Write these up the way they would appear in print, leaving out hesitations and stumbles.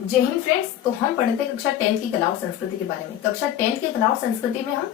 जय हिंद फ्रेंड्स। तो हम पढ़ते हैं कक्षा 10 की कला और संस्कृति के बारे में। कक्षा 10 की कला और संस्कृति में हम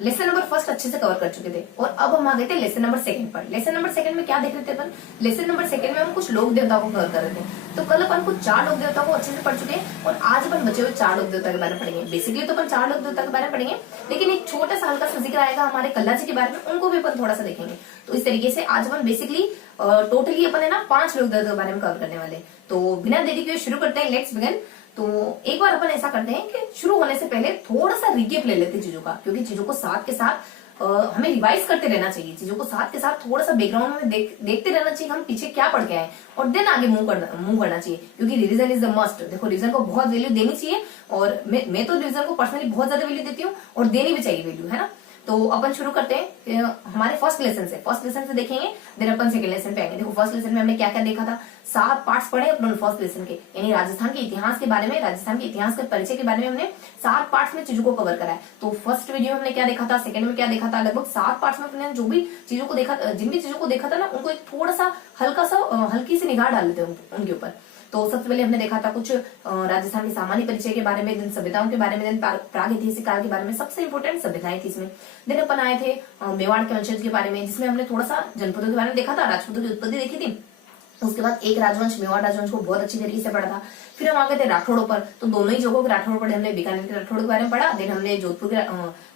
लेसन नंबर फर्स्ट अच्छे से कवर कर चुके थे और अब हम आ गए थे लेसन नंबर सेकंड पर। लेसन नंबर सेकंड में क्या देख रहे थे अपन? लेसन नंबर सेकंड में हम कुछ लोक देवताओं को कवर कर रहे थे। तो कल अपन कुछ 4 लोक देवताओं को अच्छे से पढ़ चुके हैं और आज अपन बचे हुए 4 लोक देवता के बारे में पढ़ेंगे। बेसिकली तो अपन 4 लोक देवता के बारे में पढ़ेंगे, लेकिन एक छोटा सा हल्का सा जिक्र आएगा हमारे कल्ला जी के बारे में, उनको भी अपन थोड़ा सा देखेंगे। तो इस तरीके से आज अपन बेसिकली टोटली अपन है ना 5 लोक देवता के बारे में कवर करने वाले। तो बिना देरी के शुरू करते हैं, लेट्स बिगिन। तो एक बार अपन ऐसा करते हैं कि शुरू होने से पहले थोड़ा सा रिकेप ले लेते हैं चीजों का, क्योंकि चीजों को साथ के साथ हमें रिवाइज करते रहना चाहिए। चीजों को साथ के साथ थोड़ा सा बैकग्राउंड में देखते रहना चाहिए हम पीछे क्या पढ़ के आए और देन आगे मूव करना चाहिए, क्योंकि रिवीजन इज द मस्ट। देखो, रिवीजन को बहुत वैल्यू देनी चाहिए और मैं तो रिवीजन को पर्सनली बहुत ज्यादा वैल्यू देती हूँ और देनी भी चाहिए वैल्यू, है ना। तो अपन शुरू करते हैं हमारे फर्स्ट लेसन से देखेंगे, देन अपन सेकंड लेसन पे आएंगे। देखो, फर्स्ट लेसन में हमने क्या क्या देखा था, 7 पार्ट्स पढ़े अपन फर्स्ट लेसन के, यानी राजस्थान के इतिहास के बारे में, राजस्थान के इतिहास के परिचय के बारे में हमने 7 पार्ट्स में चीजों को कवर करा है। तो फर्स्ट वीडियो में हमने क्या देखा था, सेकंड में क्या देखा था, लगभग 7 पार्ट्स में अपने जो भी चीजों को देखा, जिन भी चीजों को देखा था ना, उनको एक थोड़ा सा हल्की सी निगाह डाल लेते हैं उनके ऊपर। तो सबसे पहले हमने देखा था कुछ राजस्थान के सामान्य परिचय के बारे में, दिन सभ्यताओं के बारे में, दिन प्रागैतिहासिक काल के बारे में, सबसे इंपोर्टेंट सभ्यताएं थी इसमें। दिन अपन आए थे मेवाड़ के वंशज के बारे में, जिसमें हमने थोड़ा सा जनपदों के बारे में देखा था, राजपूतों की उत्पत्ति देखी थी। उसके बाद एक राजवंश, मेवाड़ राजवंश को बहुत अच्छी तरीके से पढ़ा था। फिर हम आ गए थे राठौड़ों पर। तो दोनों ही जगहों के राठौड़ पढ़े हमने, बीकानेर के राठौड़ के बारे में पढ़ा, देन हमने जोधपुर के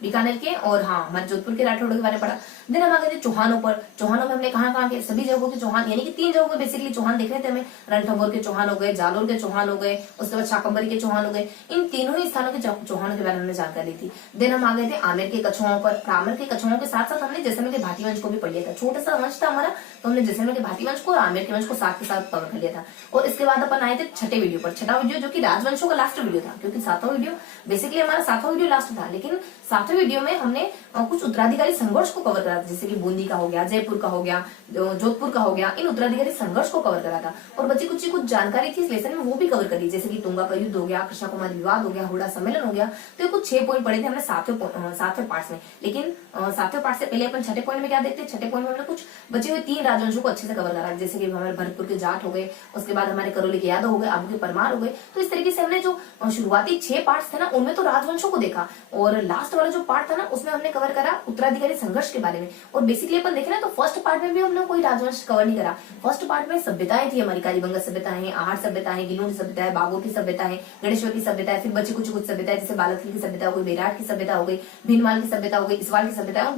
बीकानेर के और हमारे जोधपुर के राठौड़ के बारे में पढ़ा। देन हम आ गए थे चौहानों पर। चौहानों में हमने कहाँ के सभी जगहों के चौहान, यानी कि 3 जगहों के बेसिकली चौहान देख रहे थे हमें। रणथंभौर के चौहान हो गए, जालोर के चौहान हो गए, उसके बाद शाकंभरी के चौहान हो गए। इन तीनों ही स्थानों के चौहानों के बारे में हमने जानकारी थी। देन हम आ गए थे आमेर के कछुओं पर। आमेर के कछुओं के साथ साथ हमने जैसलमेर के भाटी वंश को भी पढ़ लिया था। छोटा सा वंश था हमारा, तो हमने जैसलमेर के भाटी वंश को और आमेर के वंश को साथ के साथ कवर कर लिया था। और इसके बाद अपन आए थे छठे वीडियो पर। छठा वीडियो जो कि राजवंशों का लास्ट वीडियो था, क्योंकि 7वां वीडियो बेसिकली हमारा 7वां वीडियो लास्ट था, लेकिन 7वें वीडियो में हमने कुछ उत्तराधिकारी संघर्ष को कवर करा, जैसे कि बूंदी का हो गया, जयपुर का हो गया, जोधपुर का हो गया, इन उत्तराधिकारी संघर्ष को कवर करा था। और बची कुछ जानकारी थी इस लेसन में, वो भी कवर करी, जैसे कि तुंगा का युद्ध हो गया, कृष्णा कुमारी विवाद हो गया, हुड़ा सम्मेलन हो गया। तो ये कुछ 6 पॉइंट पढ़े थे हमने 7वें पार्ट में। लेकिन 7वें पार्ट से पहले अपन छठे पॉइंट में क्या देखते हैं, छठे पॉइंट में हमने कुछ बचे हुए 3 राजवंशों को अच्छे से कवर करा, जैसे कि हमारे भरतपुर के जाट हो गए, उसके बाद हमारे करौली के यादव हो गए, आबू के परमार हो गए। तो इस तरीके से हमने जो शुरुआती 6 पार्ट्स थे ना, उनमें तो राजवंशों को देखा, और लास्ट वाला जो पार्ट था ना, उसमें हमने कवर करा उत्तराधिकारी संघर्ष के बारे में। और बेसिकली अपन देखें ना, तो फर्स्ट पार्ट में भी हमने कोई राजवंश कवर नहीं करा। फर्स्ट पार्ट में सभ्यताएं थी हमारी, कालीबंगा सभ्यता है, आहट सभ्यता है, गिलों की सभ्यता है, बागों की सभ्यता है, गणेश्वर की सभ्यता है। फिर बची कुछ सभ्यता है, जैसे बालतल की सभ्यता हो गई, बेराट की सभ्यता हो गई, भीनमाल की सभ्यता हो गई, इसवाल की सभ्यता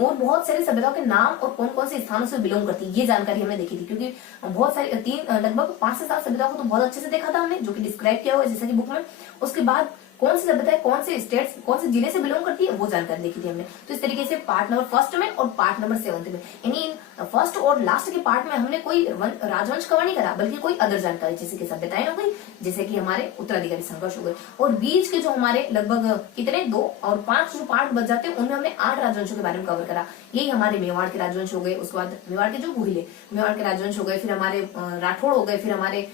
और बहुत सारी सभ्यताओं के नाम और कौन कौन से स्थानों से बिलोंग करती है, ये जानकारी हमने देखी थी। क्योंकि बहुत सारी लगभग 5 से 7 सभ्यताओं को तो बहुत अच्छे से देखा था हमने, जो कि डिस्क्राइब किया हुआ है जैसे कि बुक में। उसके बाद कौन सी सभ्यता है, कौन से स्टेट्स, कौन से जिले से बिलोंग करती है, वो जानकारी देखी थी हमने। तो इस तरीके से पार्ट नंबर फर्स्ट में और पार्ट नंबर 7 में, यानी फर्स्ट और लास्ट के पार्ट में हमने कोई राजवंश कवर नहीं करा, बल्कि कोई अदर जानकारी, जैसे कि सभ्यताएं हो गई, जैसे कि हमारे उत्तराधिकारी संघर्ष हो गए। और बीच के जो हमारे लगभग कितने 2 और 5 जो पार्ट बच जाते हैं, उनमें हमने 8 राजवंशों के बारे में कवर करा। यही हमारे मेवाड़ के राजवंश हो गए, उसके बाद मेवाड़ के जो गुहिले, मेवाड़ के राजवंश हो गए, फिर हमारे राठौड़ हो गए, फिर हमारे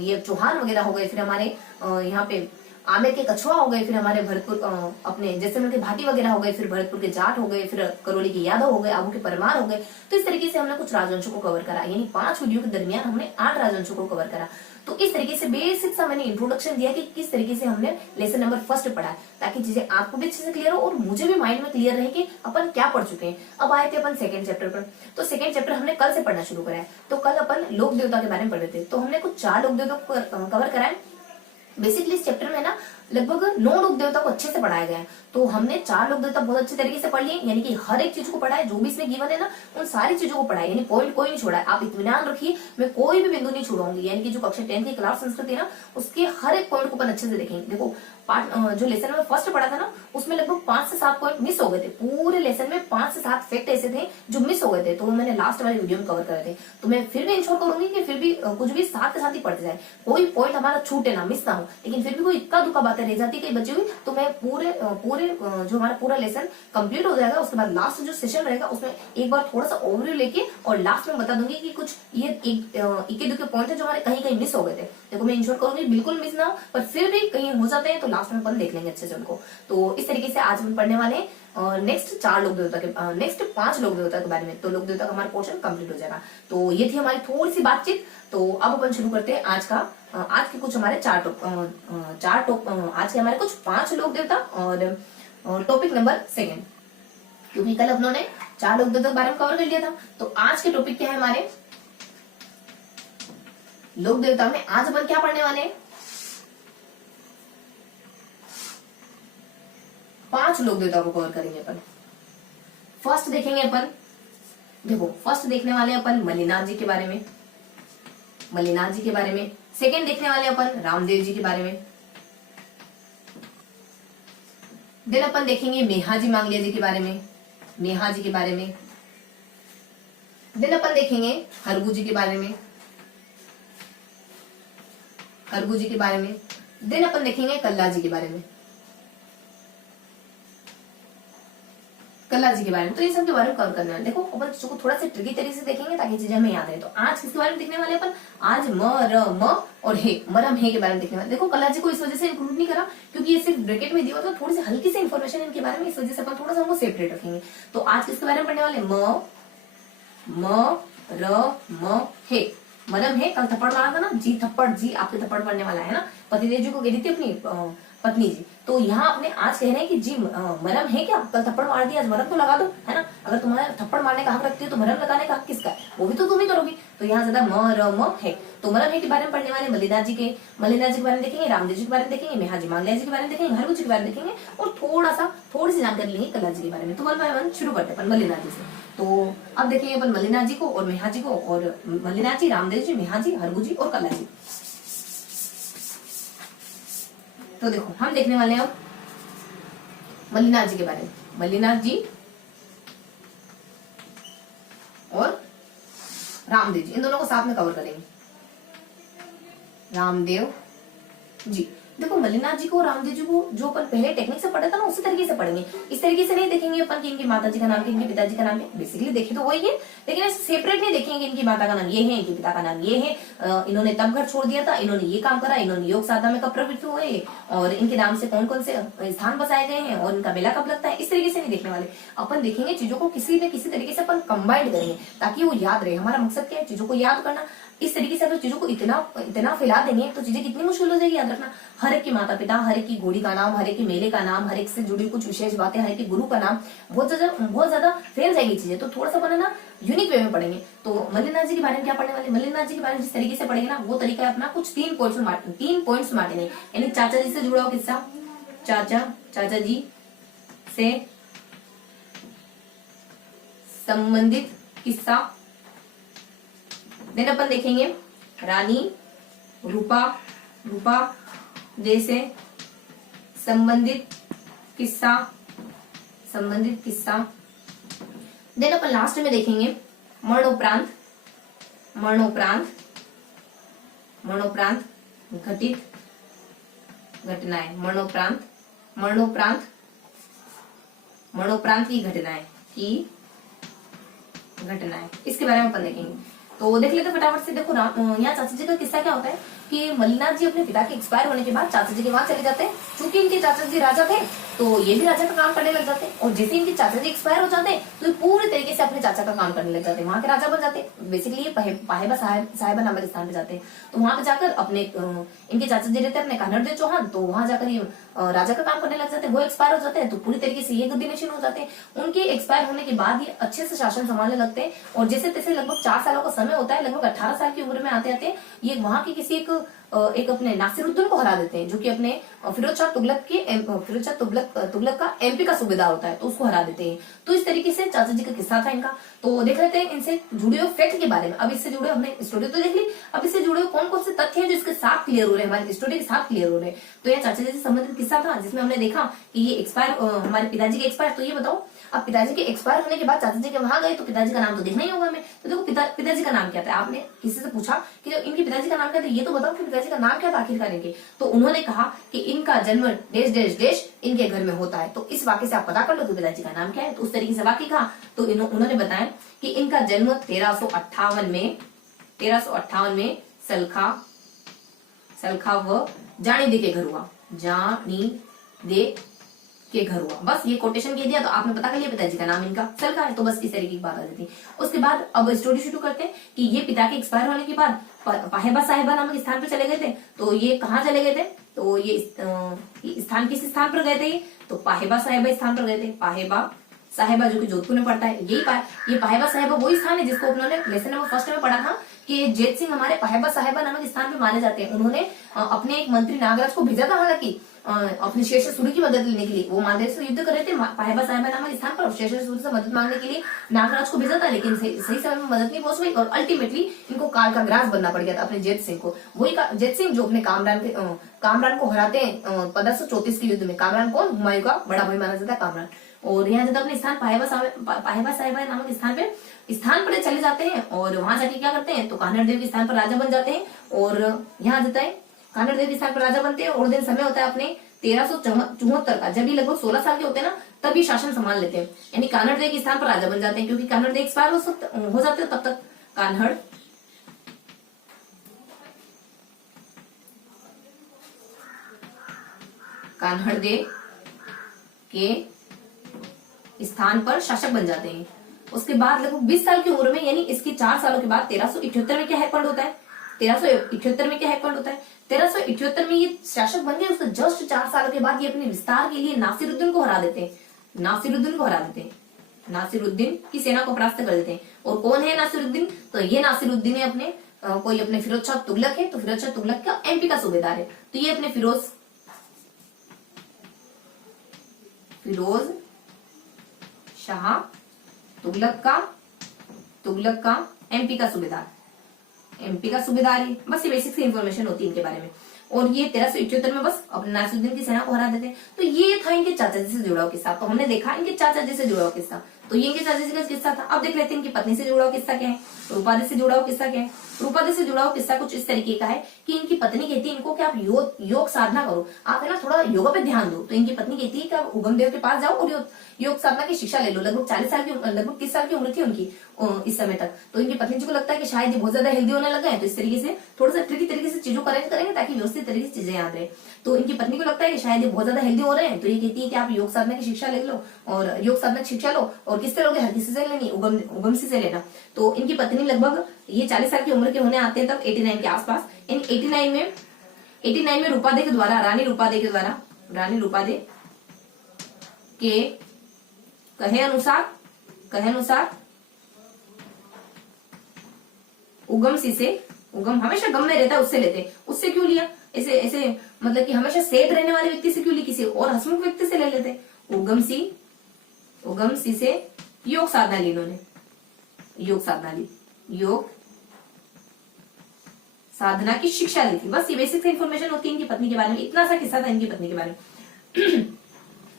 ये चौहान वगैरह हो गए, फिर हमारे यहाँ पे आमेर के कछुआ हो गए, फिर हमारे भरतपुर अपने जैसलमेर के भाटी वगैरह हो गए, फिर भरतपुर के जाट हो गए, फिर करौली के यादव हो गए, आबू के परमार हो गए। तो इस तरीके से हमने कुछ राजवंशों को कवर करा, यानी 5 वीडियो के दरमियान हमने 8 राजवंशों को कवर करा। तो इस तरीके से बेसिक सा मैंने इंट्रोडक्शन दिया कि किस तरीके से हमने लेसन नंबर फर्स्ट पढ़ा है, ताकि चीजें आपको भी अच्छे से क्लियर हो और मुझे भी माइंड में क्लियर रहे कि अपन क्या पढ़ चुके हैं। अब आए थे अपन सेकंड चैप्टर पर। तो सेकंड चैप्टर हमने कल से पढ़ना शुरू करा है। तो कल अपन लोक देवता के बारे में पढ़ रहे थे, तो हमने कुछ 4 लोक देवता को कवर करा है। बेसिकली इस चैप्टर में ना लगभग 9 लोक देवता को अच्छे से पढ़ाया गया है। तो हमने 4 लोक देवता बहुत अच्छे तरीके से पढ़ लिए, यानी कि हर एक चीज को पढ़ा है, जो भी इसमें गिवन है ना, उन सारी चीजों को पढ़ा है, यानी पॉइंट कोई नहीं छोड़ा है। आप इत्मीनान रखिए, मैं कोई भी बिंदु नहीं छोड़ूंगी, यानी कि जो कक्षा 10 की क्लास संस्कृति है ना, उसके हर एक पॉइंट को अपन अच्छे से देखेंगे। देखो, पार्ट जो लेसन में फर्स्ट पढ़ा था ना, उसमें लगभग 5 से 7 पॉइंट मिस हो गए थे। पूरे लेसन में 5 से 7 फैक्ट ऐसे थे जो मिस हो गए थे, तो वो मैंने लास्ट वाले वीडियो में कवर करे थे। तो मैं फिर भी इंश्योर करूंगी कि फिर भी कुछ भी साथ के साथ ही पढ़ते जाए, कोई पॉइंट हमारा छूटे ना, मिस ना हो। लेकिन फिर भी कोई इक्का दुक्का बातें रह जाती कहीं बची हुई, तो मैं पूरे जो हमारा पूरा लेसन कंप्लीट हो जाएगा, उसके बाद लास्ट जो सेशन रहेगा उसमें एक बार थोड़ा सा ओवरव्यू लेके और लास्ट में बता दूंगी कि कुछ ये इक्के दुक्के पॉइंट है जो हमारे कहीं कहीं मिस हो गए थे। देखो, मैं इंश्योर करूंगी बिल्कुल मिस ना हो, पर फिर भी कहीं हो जाते हैं तो लास्ट में अपन देख लेंगे अच्छे से उनको। तो इस तरीके से आज हम पढ़ने वाले हैं नेक्स्ट 4 लोक देवता के नेक्स्ट 5 लोक देवता के बारे में। तो लोक देवता का हमारा पोर्शन कंप्लीट हो जाएगा। तो ये थी हमारी थोड़ी सी बातचीत। तो अब अपन शुरू करते हैं आज के कुछ हमारे आज के हमारे कुछ 5 लोक देवता और टॉपिक नंबर 2, क्योंकि कल अपनों ने 4 लोक देवता के बारे में कवर कर लिया था। तो आज के टॉपिक क्या है हमारे लोक देवता में। आज अपन क्या पढ़ने वाले हैं, 5 लोक देवता को कवर करेंगे अपन। फर्स्ट देखेंगे अपन, देखो फर्स्ट देखने वाले अपन मल्लिनाथ जी के बारे में, मल्लिनाथ जी के बारे में। सेकंड देखने वाले अपन रामदेव जी के बारे में। देन अपन देखेंगे मेहाजी मांगलिया जी के बारे में, नेहा जी के बारे में। देन अपन देखेंगे हरगू जी के बारे में, हरगू जी के बारे में। देन अपन देखेंगे कल्ला जी के बारे में, कल्ला जी के बारे में। तो ये सब के बारे में कवर करना है। देखो अपन चीजों को थोड़ा सा ट्रिकी तरीके से देखेंगे ताकि चीजें हमें याद रहे। तो आज किसके बारे में देखने वाले अपन, आज म और हे मरम हे के बारे में देखने वाले। देखो कल्ला जी को इस वजह से इंक्लूड नहीं करा क्योंकि ये सिर्फ ब्रैकेट में दिया हुआ था, थोड़ी सी हल्की सी इन्फॉर्मेशन इनके बारे में, इस वजह से अपन थोड़ा सा उनको सेपरेट रखेंगे। तो आज किसके बारे में पढ़ने वाले, म हे मरम है। कल थप्पड़ मारा था ना, जी थप्पड़, जी आपके थप्पड़ पड़ने वाला है ना, पतिदेव जी को कह दी थी अपनी पत्नी जी। तो यहाँ अपने आज कह रहे हैं कि जी मरम है क्या, कल थप्पड़ मार दिया, आज मरम तो लगा दो, है ना। अगर तुम्हारा थप्पड़ मारने का हक रखती हो तो मरम लगाने का हक किसका है, वो भी तो तुम ही करोगी। तो यहाँ ज्यादा म है। तो मरम है के बारे में पढ़ने वाले मल्लिनाथ जी के बारे में देखेंगे, रामदेव जी के बारे में देखेंगे, मेहाजी मांगलिया जी के बारे में देखेंगे, हरगू जी के बारे में देखेंगे और थोड़ी सी जानकारी लेंगे कल्ला जी के बारे में। तो वन शुरू करते हैं मल्लिनाथ जी से। तो अब देखेंगे अपन मल्लिनाथ जी को और मेहा जी को, और मल्लिनाथ जी, रामदेव जी, मेहा जी, हरगू जी और कल्ला जी। तो देखो हम देखने वाले हैं अब मल्लिनाथ जी के बारे में, मल्लिनाथ जी और रामदेव जी, इन दोनों को साथ में कवर करेंगे। रामदेव जी, देखो मल्लिनाथ जी को और रामदेव जी को जो अपन पहले टेक्निक से पढ़ा था ना, उसी तरीके से पढ़ेंगे। इस तरीके से नहीं देखेंगे अपन कि इनकी माता जी का नाम, इनके पिताजी का नाम है। बेसिकली देखे तो वही है, लेकिन सेपरेट नहीं देखेंगे इनकी माता का नाम ये है, इनके पिता का नाम ये है, इन्होंने तब घर छोड़ दिया था, इन्होंने ये काम करा, इन्होंने योग साधना में कब प्रवृत्त हुए और इनके नाम से कौन कौन से स्थान बसाए गए हैं और इनका मेला कब लगता है। इस तरीके से नहीं देखने वाले अपन, देखेंगे चीजों को किसी न किसी तरीके से अपन कंबाइंड करेंगे ताकि वो याद रहे। हमारा मकसद क्या है, चीजों को याद करना। इस तरीके से अगर चीजों को इतना फैला देंगे तो चीजें कितनी मुश्किल हो जाएगी याद रखना। हर एक की माता पिता, हर एक की घोड़ी का नाम, हर एक के मेले का नाम, हर एक से जुड़ी कुछ विशेष बातें, हर एक के गुरु का नाम, बहुत ज्यादा फैल जाएगी चीजें। तो थोड़ा सा अपन ना यूनिक वे में पढ़ेंगे। तो मल्लिनाथ जी के बारे में क्या पढ़ने वाले, मल्लिनाथ जी के बारे में जिस तरीके से पढ़ेंगे ना, वो तरीका है अपना कुछ 3 पॉइंट्स में बांटेंगे। यानी चाचा जी से जुड़ा हुआ किस्सा, चाचा जी से संबंधित किस्सा। देन अपन देखेंगे रानी रूपा जैसे संबंधित किस्सा। देन अपन लास्ट में देखेंगे मरणोपरांत घटित घटनाएं, मरणोपरांत की घटनाएं, इसके बारे में अपन देखेंगे। तो देख लेते फटाफट से। देखो यहाँ चाचा जी का किस्सा क्या होता है कि मल्लिनाथ जी अपने पिता के एक्सपायर होने के बाद चाचा जी के वहां चले जाते हैं। चूंकि इनके चाचा जी राजा थे तो ये भी राजा का काम करने लग जाते हैं, और जैसे इनके चाचा जी एक्सपायर हो जाते हैं तो ये पूरी तरीके से अपने चाचा का काम करने लग जाते हैं, वहां के राजा बन जाते हैं। बेसिकली ये पाहेबा साहेबा नामक स्थान पे जाते हैं। तो वहां पे जाकर अपने इनके चाचा जी रहते हैं अपने कान्हड़देव चौहान, तो वहां जाकर ये राजा का काम करने लग जाते हैं। वो एक्सपायर हो जाते हैं तो पूरी तरीके से ये गद्दी नशीन हो जाते हैं। उनके एक्सपायर होने के बाद ये अच्छे से शासन संभालने लगते हैं, और जैसे तैसे लगभग 4 सालों का समय होता है, लगभग 18 साल की उम्र में आते आते ये वहां के किसी एक अपने नासिरुद्दीन को हरा देते हैं, जो कि अपने फिरोज शाह तुगलक का एमपी का सूबेदार होता है, तो उसको हरा देते हैं। तो इस तरीके से चाचा जी का किस्सा था इनका। तो देख लेते हैं इनसे जुड़े हुए फैक्ट के बारे में। अब इससे जुड़े हमने स्टोरी तो देख ली, अब इससे जुड़े कौन कौन से तथ्य हैं जो इसके साथ क्लियर हो रहे हैं, हमारी स्टोरी के साथ क्लियर हो रहे हैं। तो यह चाचा जी से संबंधित किस्सा था जिसमें हमने देखा कि ये एक्सपायर, हमारे पिताजी के एक्सपायर। तो ये बताओ, अब पिताजी के एक्सपायर होने के बाद चाचा जी के वहां गए तो पिताजी का नाम तो देखना ही होगा हमें। तो देखो पिताजी का नाम क्या था, आपने किसी से पूछा कि इनके पिताजी का नाम क्या था, ये तो बताओ कि पिताजी का नाम क्या था आखिरकार इनके। तो उन्होंने कहा कि इनका जन्म देश देश देश इनके घर में होता है। तो इस वाक्य से आप पता कर लो कि पिताजी का नाम क्या है। तो उस तरीके से वाक्य कहा। तो उन्होंने बताया कि इनका जन्म 1358 में सलखा व जानी दी के घर हुआ। जानी दे के घर हुआ। बस ये कोटेशन कह दिया तो आपने पता कर लिया पिताजी का नाम इनका सल का है, तो बस इस तरीके की बात आ जाती है। उसके बाद अब स्टोरी शुरू करते हैं कि ये पिता के एक्सपायर होने के बाद पाहेबा साहिबा नामक स्थान पर चले गए थे। तो ये कहाँ चले गए थे, तो ये स्थान किस स्थान पर गए थे, तो पाहेबा साहिबा स्थान पर गए थे। पाहेबा साहिबा जो कि जोधपुर में पड़ता है, ये पाहेबा साहिबा वही स्थान है जिसको उन्होंने लेसन नंबर फर्स्ट में पढ़ा था कि जेत सिंह हमारे पाहेबा साहिबा नामक स्थान पे माने जाते हैं। उन्होंने अपने एक मंत्री नागराज को भेजा था, हालांकि अपने शेषासुर की मदद लेने के लिए। वो मालदेव से युद्ध कर रहे थे पाहेबा साहिबा नामक स्थान पर, शेषासुर से मदद मांगने के लिए नागराज को भेजा था, लेकिन सही समय में मदद नहीं पहुंच पाई और अल्टीमेटली इनको काल का ग्रास बनना पड़ गया था अपने जेत सिंह को। वही जेत सिंह जो अपने कामरान को हराते हैं 1534 के युद्ध में। कामरान कौन, हुमायूं का बड़ा भाई माना जाता है कामरान। और यहाँ जब अपने स्थान पाहेबा साहिबा नामक स्थान पर चले जाते हैं और वहां जाके क्या करते हैं, तो कान्हड़ देव के स्थान पर राजा बन जाते हैं। और यहाँ जाता है कान्हड़ देव के स्थान पर राजा बनते हैं और दिन समय होता है अपने 1374 का, जब ये लगभग 16 साल के होते हैं ना, तब ये शासन संभाल लेते हैं, यानी कान्हड़ देव के स्थान पर राजा बन जाते हैं। क्योंकि कान्हड़ देव एक्सपायर हो जाते हैं, तब तक कान्हड़ देव के स्थान पर शासक बन जाते हैं। उसके बाद लगभग 20 साल की उम्र में, यानी इसके 4 सालों के बाद 1378 में क्या हैकपंड होता है, 1378 में क्या हैकपंड होता है, 1378 में ये शासक बन गए। उसके जस्ट 4 सालों के बाद ये अपने विस्तार के लिए नासिरुद्दीन को हरा देते हैं। नासिरुद्दीन की सेना को परास्त कर देते हैं। और कौन है नासिरुद्दीन, तो ये नासिरुद्दीन है अपने कोई अपने फिरोज शाह तुगलक है, तो फिरोज शाह तुगलक का एमपी का सूबेदार है। तो ये अपने फिरोज शाह तुगलक का एमपी का सूबेदार है। बस ये बेसिक सी इंफॉर्मेशन होती है इनके बारे में। और ये 1378 में बस अपने नासिरुद्दीन की सेना को हरा देते हैं। तो ये था इनके चाचा जी से जुड़ा हुआ किस्सा। तो हमने देखा इनके चाचा जी से जुड़ा हुआ किस्सा, तो ये इनके चाचा जी का किस्सा था। अब देख लेते हैं इनकी पत्नी से जुड़ा हुआ किस्सा क्या है, रूपादी से जुड़ा हुआ किस्सा क्या है। रूपादी से जुड़ा हुआ किस्सा कुछ इस तरीके का है कि इनकी पत्नी कहती है इनको कि आप योग साधना करो, आप है ना थोड़ा योगा पे ध्यान दो। तो इनकी पत्नी कहती है कि आप उगम देव के पास जाओ और योग साधना की शिक्षा ले लो। लगभग 40 साल की, लगभग 30 साल की उम्र थी उनकी इस समय तक। तो इनकी पत्नी जी को लगता है कि शायद ये बहुत ज्यादा हेल्दी होने लगे हैं, तो इस तरीके से थोड़ा सा ट्रिकी तरीके से चीजों को अरेंज करेंगे ताकि व्यवस्थित तरीके से चीजें याद रहे। तो इनकी पत्नी को लगता है कि शायद ये बहुत ज्यादा हेल्दी हो रहे हैं, तो ये कहती है कि आप योग साधना की शिक्षा ले लो और योग साधना की शिक्षा लो। और किससे लोगे, हर किसी से लेनी, उगम से लेना। तो इनकी पत्नी लगभग ये 40 साल की उम्र के होने आते हैं तब 89 के आसपास। इन 89 में रूपादे के द्वारा, रानी रूपादे के कहे अनुसार उगम हमेशा गम में रहता है, उससे लेते। उससे क्यों लिया, ऐसे मतलब कि हमेशा सेठ रहने वाले व्यक्ति से क्यों ली, किसी और हसमुख व्यक्ति से ले लेते। उगम सी से योग साधना ली इन्होंने, योग साधना की शिक्षा ली थी। बस ये बेसिक इन्फॉर्मेशन होती है इनकी पत्नी के बारे में। इतना सा किस्सा था इनकी पत्नी के बारे में।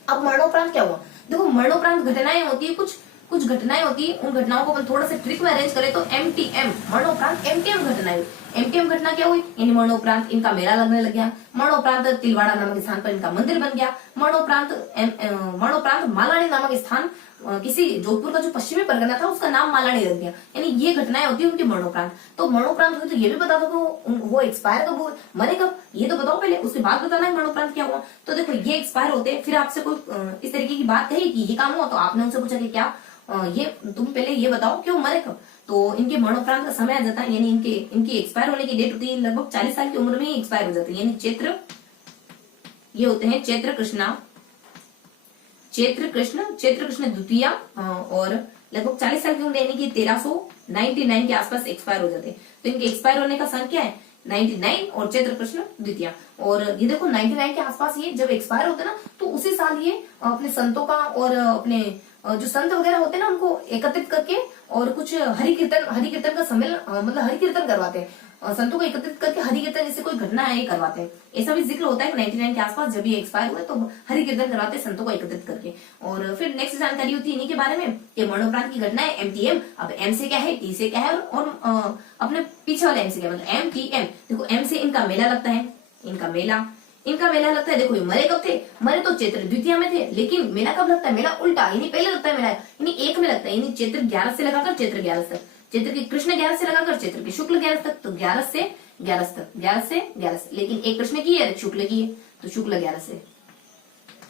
अब मरणोपरांत क्या हुआ, देखो मरणोपरांत घटनाएं होती है, कुछ घटनाएं होती है। उन घटनाओं को अपन थोड़ा सा ट्रिक में अरेंज करें तो एमटीएम मरणोपरांत एमटीएम घटनाएं। एमटीएम घटना क्या हुई, यानी मरणोपरांत इनका मेला लगने लग गया, मरणोपरांत तिलवाड़ा नामक स्थान पर इनका मंदिर बन गया, मरणोपरांत मालानी नामक स्थान, किसी जोधपुर का जो पश्चिमी परगना था उसका नाम मालानी रख दिया। यानी ये घटनाएं होती है उनके मरणोपरांत। तो मरणोपरांत हुई तो ये भी बता दो वो एक्सपायर कब हुए, मरे कब, ये तो बताओ पहले, उसके बाद बताना है मरणोपरांत क्या हुआ। तो देखो ये एक्सपायर होते हैं, फिर आपसे कोई इस तरीके की बात कही कि ये काम हुआ, तो आपने उनसे पूछा कि क्या ये तुम पहले ये बताओ क्यों मरे कब। तो इनके मरणोपरांत का समय आ जाता है, यानी इनकी एक्सपायर होने की डेट होती है लगभग 40 साल की उम्र में ही एक्सपायर हो जाते हैं। यानी ये होते हैं चैत्र कृष्ण द्वितीया, और लगभग 40 साल की उम्र यानी कि 1399 के आसपास एक्सपायर हो जाते हैं। तो इनके एक्सपायर होने का सन क्या है, 99 और चैत्र कृष्ण द्वितीया। और ये देखो 99 के आसपास ये जब एक्सपायर होते ना, तो उसी साल ये अपने संतों का और अपने जो संत वगैरह होते हैं ना उनको एकत्रित करके और कुछ हरि कीर्तन का सम्मेलन, मतलब हरि कीर्तन करवाते हैं। संतों को एकत्रित करके हरि कीर्तन जैसे कोई घटना है ये करवाते हैं। ऐसा भी जिक्र होता है 99 के आसपास जब ये एक्सपायर हुए तो हरि कीर्तन करवाते हैं संतों को एकत्रित करके। और फिर नेक्स्ट जानकारी होती है इन्हीं के बारे में, ये मरणोपरांत की घटना है एमटीएम। अब एम से क्या है, टी से क्या है, और अपने पीछे वाले एम से क्या, मतलब एमटीएम। देखो एम से इनका मेला लगता है, इनका मेला लगता है। देखो ये मरे कब थे, मरे तो चैत्र द्वितीया में थे, लेकिन मेला कब लगता है, मेला उल्टा, यानी पहले लगता है मेला, यानी एक में लगता है, यानी चैत्र 11 से लगाकर चैत्र 11 तक, चैत्र की कृष्ण 11 से लगाकर चैत्र की शुक्ल 11 तक, तो 11 से 11 तक, 11 से 11 से, लेकिन एक कृष्ण की है एक शुक्ल की है, तो शुक्ल 11 से,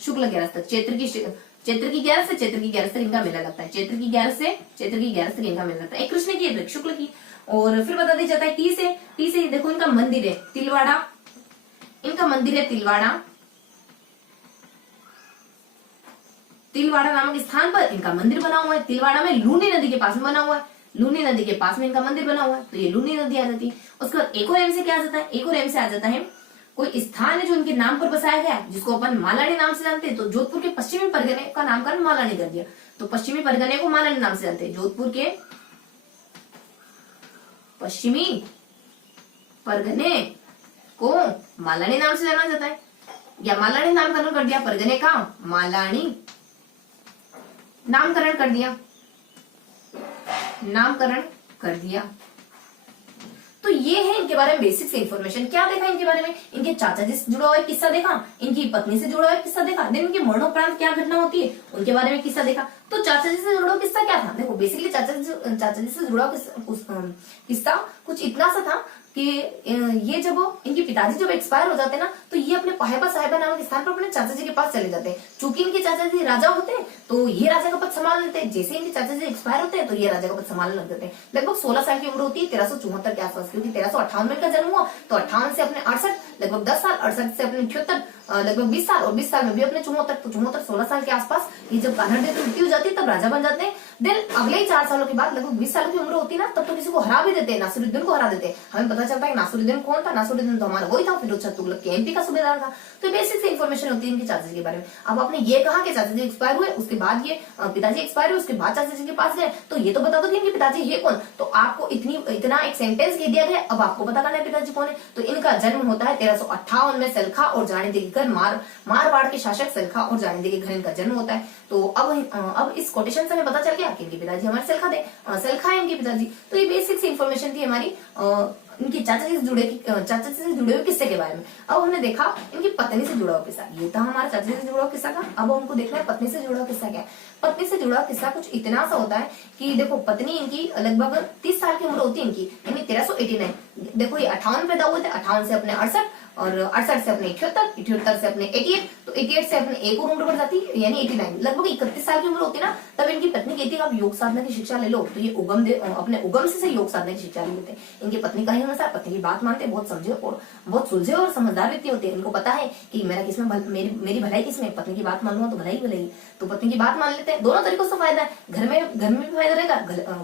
शुक्ल 11 तक, चैत्र की 11 से, चैत्र की 11 तक इनका मेला लगता है। चैत्र की 11 से चैत्र की 11 तक इनका मेला लगता है। एक कृष्ण की, एक शुक्ल की। और फिर बता दिया जाता है टी से देखो इनका मंदिर है तिलवाड़ा, इनका मंदिर है तिलवाड़ा, तिलवाड़ा नामक स्थान पर इनका मंदिर बना हुआ है। तिलवाड़ा में लूनी नदी के पास में बना हुआ है, लूनी नदी के पास में इनका मंदिर बना हुआ है, तो ये लूनी नदी आ जाती है। उसके बाद एक और एम से क्या आ जाता है, एक और एम से आ जाता है कोई स्थान है जो उनके नाम पर बसाया गया है, जिसको अपन मालानी नाम से जानते हैं। तो जोधपुर के पश्चिमी परगने का नामकरण मालानी कर दिया, तो पश्चिमी परगने को मालानी नाम से जानते हैं। जोधपुर के पश्चिमी परगने को मालानी नाम से जाना जाता है, या मालानी नामकरण कर दिया, परगने का मालानी नामकरण कर दिया, नामकरण कर दिया। तो ये है इनके बारे में बेसिक से इंफॉर्मेशन। क्या देखा इनके बारे में, इनके चाचा जी से जुड़ा हुआ एक किस्सा देखा, इनकी पत्नी से जुड़ा हुआ एक किस्सा देखा, देन इनके मरणोपरांत क्या घटना होती है उनके बारे में किस्सा देखा। तो चाचा जी से जुड़ा हुआ किस्सा क्या था, देखो बेसिकली चाचा जी से जुड़ा किस्सा कुछ इतना सा था कि ये जब इनके पिताजी जब एक्सपायर हो जाते हैं ना, तो ये अपने पाहेबा साहिबा नामक स्थान पर अपने चाचा जी के पास चले जाते हैं। चूंकि इनके चाचा जी राजा होते हैं, तो ये राजा का पद संभाल लेते हैं। जैसे इनके चाचा जी एक्सपायर होते हैं, तो ये राजा का पद संभालने लग जाते हैं। लगभग 16 साल की उम्र होती है 1374 के आसपास, क्योंकि 1358 में इनका जन्म हुआ, तो 58 से अपने 68, लगभग 10 साल, 68 से अपने 78, लगभग 20 साल, और 20 साल में भी अपने 74, तो 74 16 साल के आसपास ये जब कान्हा देव की मृत्यु हो जाती है, तब राजा बन जाते हैं। देन अगले ही 4 सालों के बाद, लगभग 20 साल की उम्र होती है ना, तब तो किसी को हरा भी देते हैं, नासिरुद्दीन को हरा देते हैं। हमें पता चलता है नासिरुद्दीन कौन था, नासिरुद्दीन तो हमारा वही था फिरोज शाह तुगलक के एमपी का सूबेदार था। तो बेसिक से इन्फॉर्मेशन होती है इनके चाचा जी के बारे में। अब आपने ये कहा कि चाचा जी एक्सपायर हुए, उसके बाद ये पिताजी एक्सपायर हुए, उसके बाद चाचा जी के पास गए, तो ये तो बता दो कि इनके पिताजी है कौन। तो आपको इतना एक सेंटेंस कह दिया गया, अब आपको पता करना है पिताजी कौन है। तो इनका जन्म होता है 1358 में सलखा और जानी देवी के घर, मारवाड़ के शासक सलखा और जानी देवी के घर इनका जन्म होता है। तो अब इस कोटेशन से हमें पता चल गया कि इनके पिताजी हमारे सलखा है इनके पिताजी। तो ये बेसिक सी इन्फॉर्मेशन थी हमारी इनकी चाचा जी से जुड़े हुए किस्से के बारे में। अब हमने देखा इनकी पत्नी से जुड़ा हुआ किस्सा, ये था हमारा चाचा जी से जुड़ा हुआ किस्सा का। अब हमको देखना है पत्नी से जुड़ा हुआ किस्सा क्या है। पत्नी से जुड़ा हुआ किस्सा कुछ इतना सा होता है कि देखो पत्नी इनकी लगभग 30 साल की उम्र होती है इनकी, यानी 1389। देखो ये 58 पैदा हुए थे, 58 से अपने 68, और 68 से अपने 78, 78 से अपने 88, तो 88 से अपने एक और उम्र बढ़ जाती है, यानी 89। लगभग 31 साल की उम्र होती है ना, तब इनकी पत्नी कहती है आप योग साधना की शिक्षा ले लो। तो ये अपने उगम से योग साधना की शिक्षा ले लेते हैं। इनकी पत्नी का ही अनुसार पत्नी की बात मानते, बहुत समझे और बहुत सुलझे और समझदार व्यक्ति होते हैं। इनको पता है कि मेरा किसमें मेरी भलाई किसमें, पत्नी की बात मान लूंगा तो भलाई भलाई, तो पत्नी की बात मान लेते हैं। दोनों तरीकों से फायदा है, घर में भी फायदा रहेगा,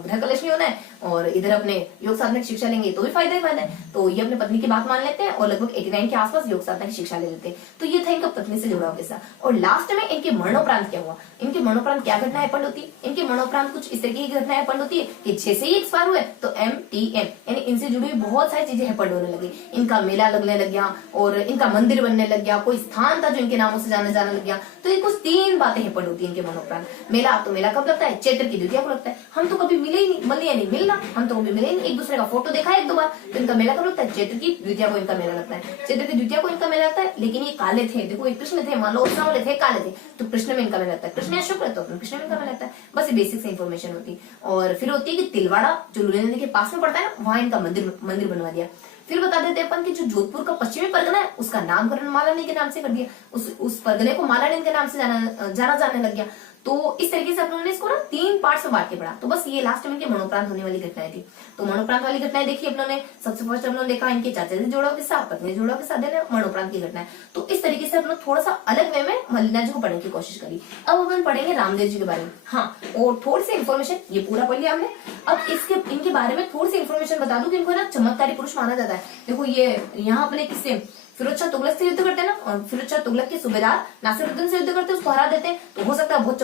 गृह कलेश नहीं होना है, और इधर अपने योग साधना की शिक्षा लेंगे तो भी फायदा ही फायदा है। तो ये अपने पत्नी की बात मान लेते हैं और लगभग 89 के आसपास योग साधना की शिक्षा ले लेते हैं। तो ये था इनका पत्नी से जुड़ा हुआ किस्सा। और लास्ट में इनके मरणोपरांत क्या हुआ, इनके मरणोपरांत क्या घटनाएं पड़ होती है। इनके मरणोपरांत कुछ इस तरीके की घटनाएं पड़ होती है कि जैसे ही एक्सपायर हुए तो MTM यानी इनसे जुड़ी हुई बहुत सारी चीजें हेपड़ होने लगी। इनका मेला लगने लग गया और इनका मंदिर बनने लग गया, कोई स्थान था जो इनके नामों से जाने लग गया। तो ये कुछ 3 बातें हेपड़ होती है इनके मरणोपरांत। मेला, तो मेला कब लगता है, चैत्र की द्वितीया को लगता है। हम तो कभी मिले ही नहीं, मिलना हम तो कभी मिले ही नहीं, एक दूसरे का फोटो देखा है 1-2 बार। तो इनका मेला कब लगता है, चैत्र की द्वितीया को इनका मेला लगता है। चैत्र की द्वितीया को इनका मेला लगता है। लेकिन ये काले थे, देखो ये कृष्ण थे, मान लो उत्सव वाले थे, काले थे, तो कृष्ण में इनका मेला लगता है। कृष्ण या शुक्र, तो कृष्ण में इनका मेला लगता है। बस ये बेसिक से इन्फॉर्मेशन होती है। और फिर होती है कि तिलवाड़ा जो लूनी नदी के पास में पड़ता है ना, वहां इनका मंदिर बनवा दिया। फिर बता देते अपन कि जो जोधपुर का पश्चिमी परगना है उसका नामकरण मालानी के नाम से कर दिया, उस परगने को मालानी के नाम से जाना जाने लग गया। तो इस तरीके से अपने इसको ना 3 पार्ट्स में बांट के पढ़ा। तो बस ये लास्ट में इनके मरणोपरांत होने वाली घटनाएं थी। तो मरणोपरांत वाली घटनाएं देखी अपनों ने। सबसे फर्स्ट हमने देखा इनके चाचा से जुड़ा किस्सा, पत्नी से जुड़ा किस्सा, देने मरणोपरांत की घटनाएं। तो इस तरीके से अपने थोड़ा सा अलग वे में मल्लिना जी को पढ़ने की कोशिश करी। अब अपन पढ़ेंगे रामदेव जी के बारे में। हाँ, और थोड़ी सी इन्फॉर्मेशन, ये पूरा पढ़ लिया हमने। अब इनके बारे में थोड़ी सी इन्फॉर्मेशन बता दूं कि इनको ना चमत्कारी पुरुष माना जाता है। देखो ये यहाँ अपने किससे, फिरोज शाह तुगलक से युद्ध करते हैं ना, और फिरोज शाह तुगलक के सूबेदार नासिरुद्दीन से युद्ध करते हैं, उसको हरा देते हैं। तो हो सकता है बहुत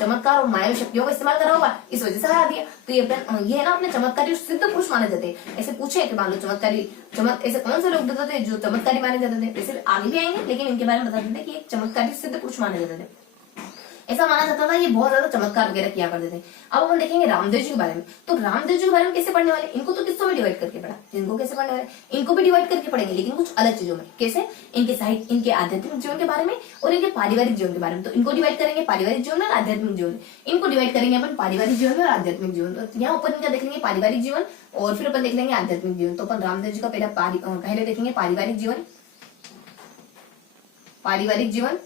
चमत्कार और मायावी शक्तियों का इस्तेमाल करा होगा, इस वजह से हरा दिया। तो ये है ना अपने चमत्कारी सिद्ध पुरुष माने जाते हैं। ऐसे पूछे कि मान लो ऐसे कौन से लोग बताते हैं जो चमत्कारी माने जाते थे, वैसे आगे भी आएंगे, लेकिन इनके बारे में बता देते हैं कि एक चमत्कारी सिद्ध पुरुष माने जाते थे। ऐसा माना जाता था ये बहुत ज्यादा चमत्कार वगैरह किया करते थे। अब हम देखेंगे रामदेव जी के बारे में। तो रामदेव जी के बारे में कैसे पढ़ने वाले, इनको तो किस्सों में डिवाइड करके पढ़ा, इनको कैसे पढ़ने वाले, इनको भी डिवाइड करके पढ़ेंगे, लेकिन कुछ अलग चीजों में। कैसे, इनके साहित्य, इनके आध्यात्मिक जीवन के बारे में और इनके पारिवारिक जीवन के बारे में। तो इनको डिवाइड करेंगे पारिवारिक जीवन और आध्यात्मिक जीवन। इनको डिवाइड करेंगे अपन पारिवारिक जीवन और आध्यात्मिक जीवन। तो यहाँ ऊपर इनका देख लेंगे पारिवारिक जीवन और फिर अपन देख लेंगे आध्यात्मिक जीवन। तो अपन रामदेव जी का पहले देखेंगे पारिवारिक जीवन। पारिवारिक जीवन,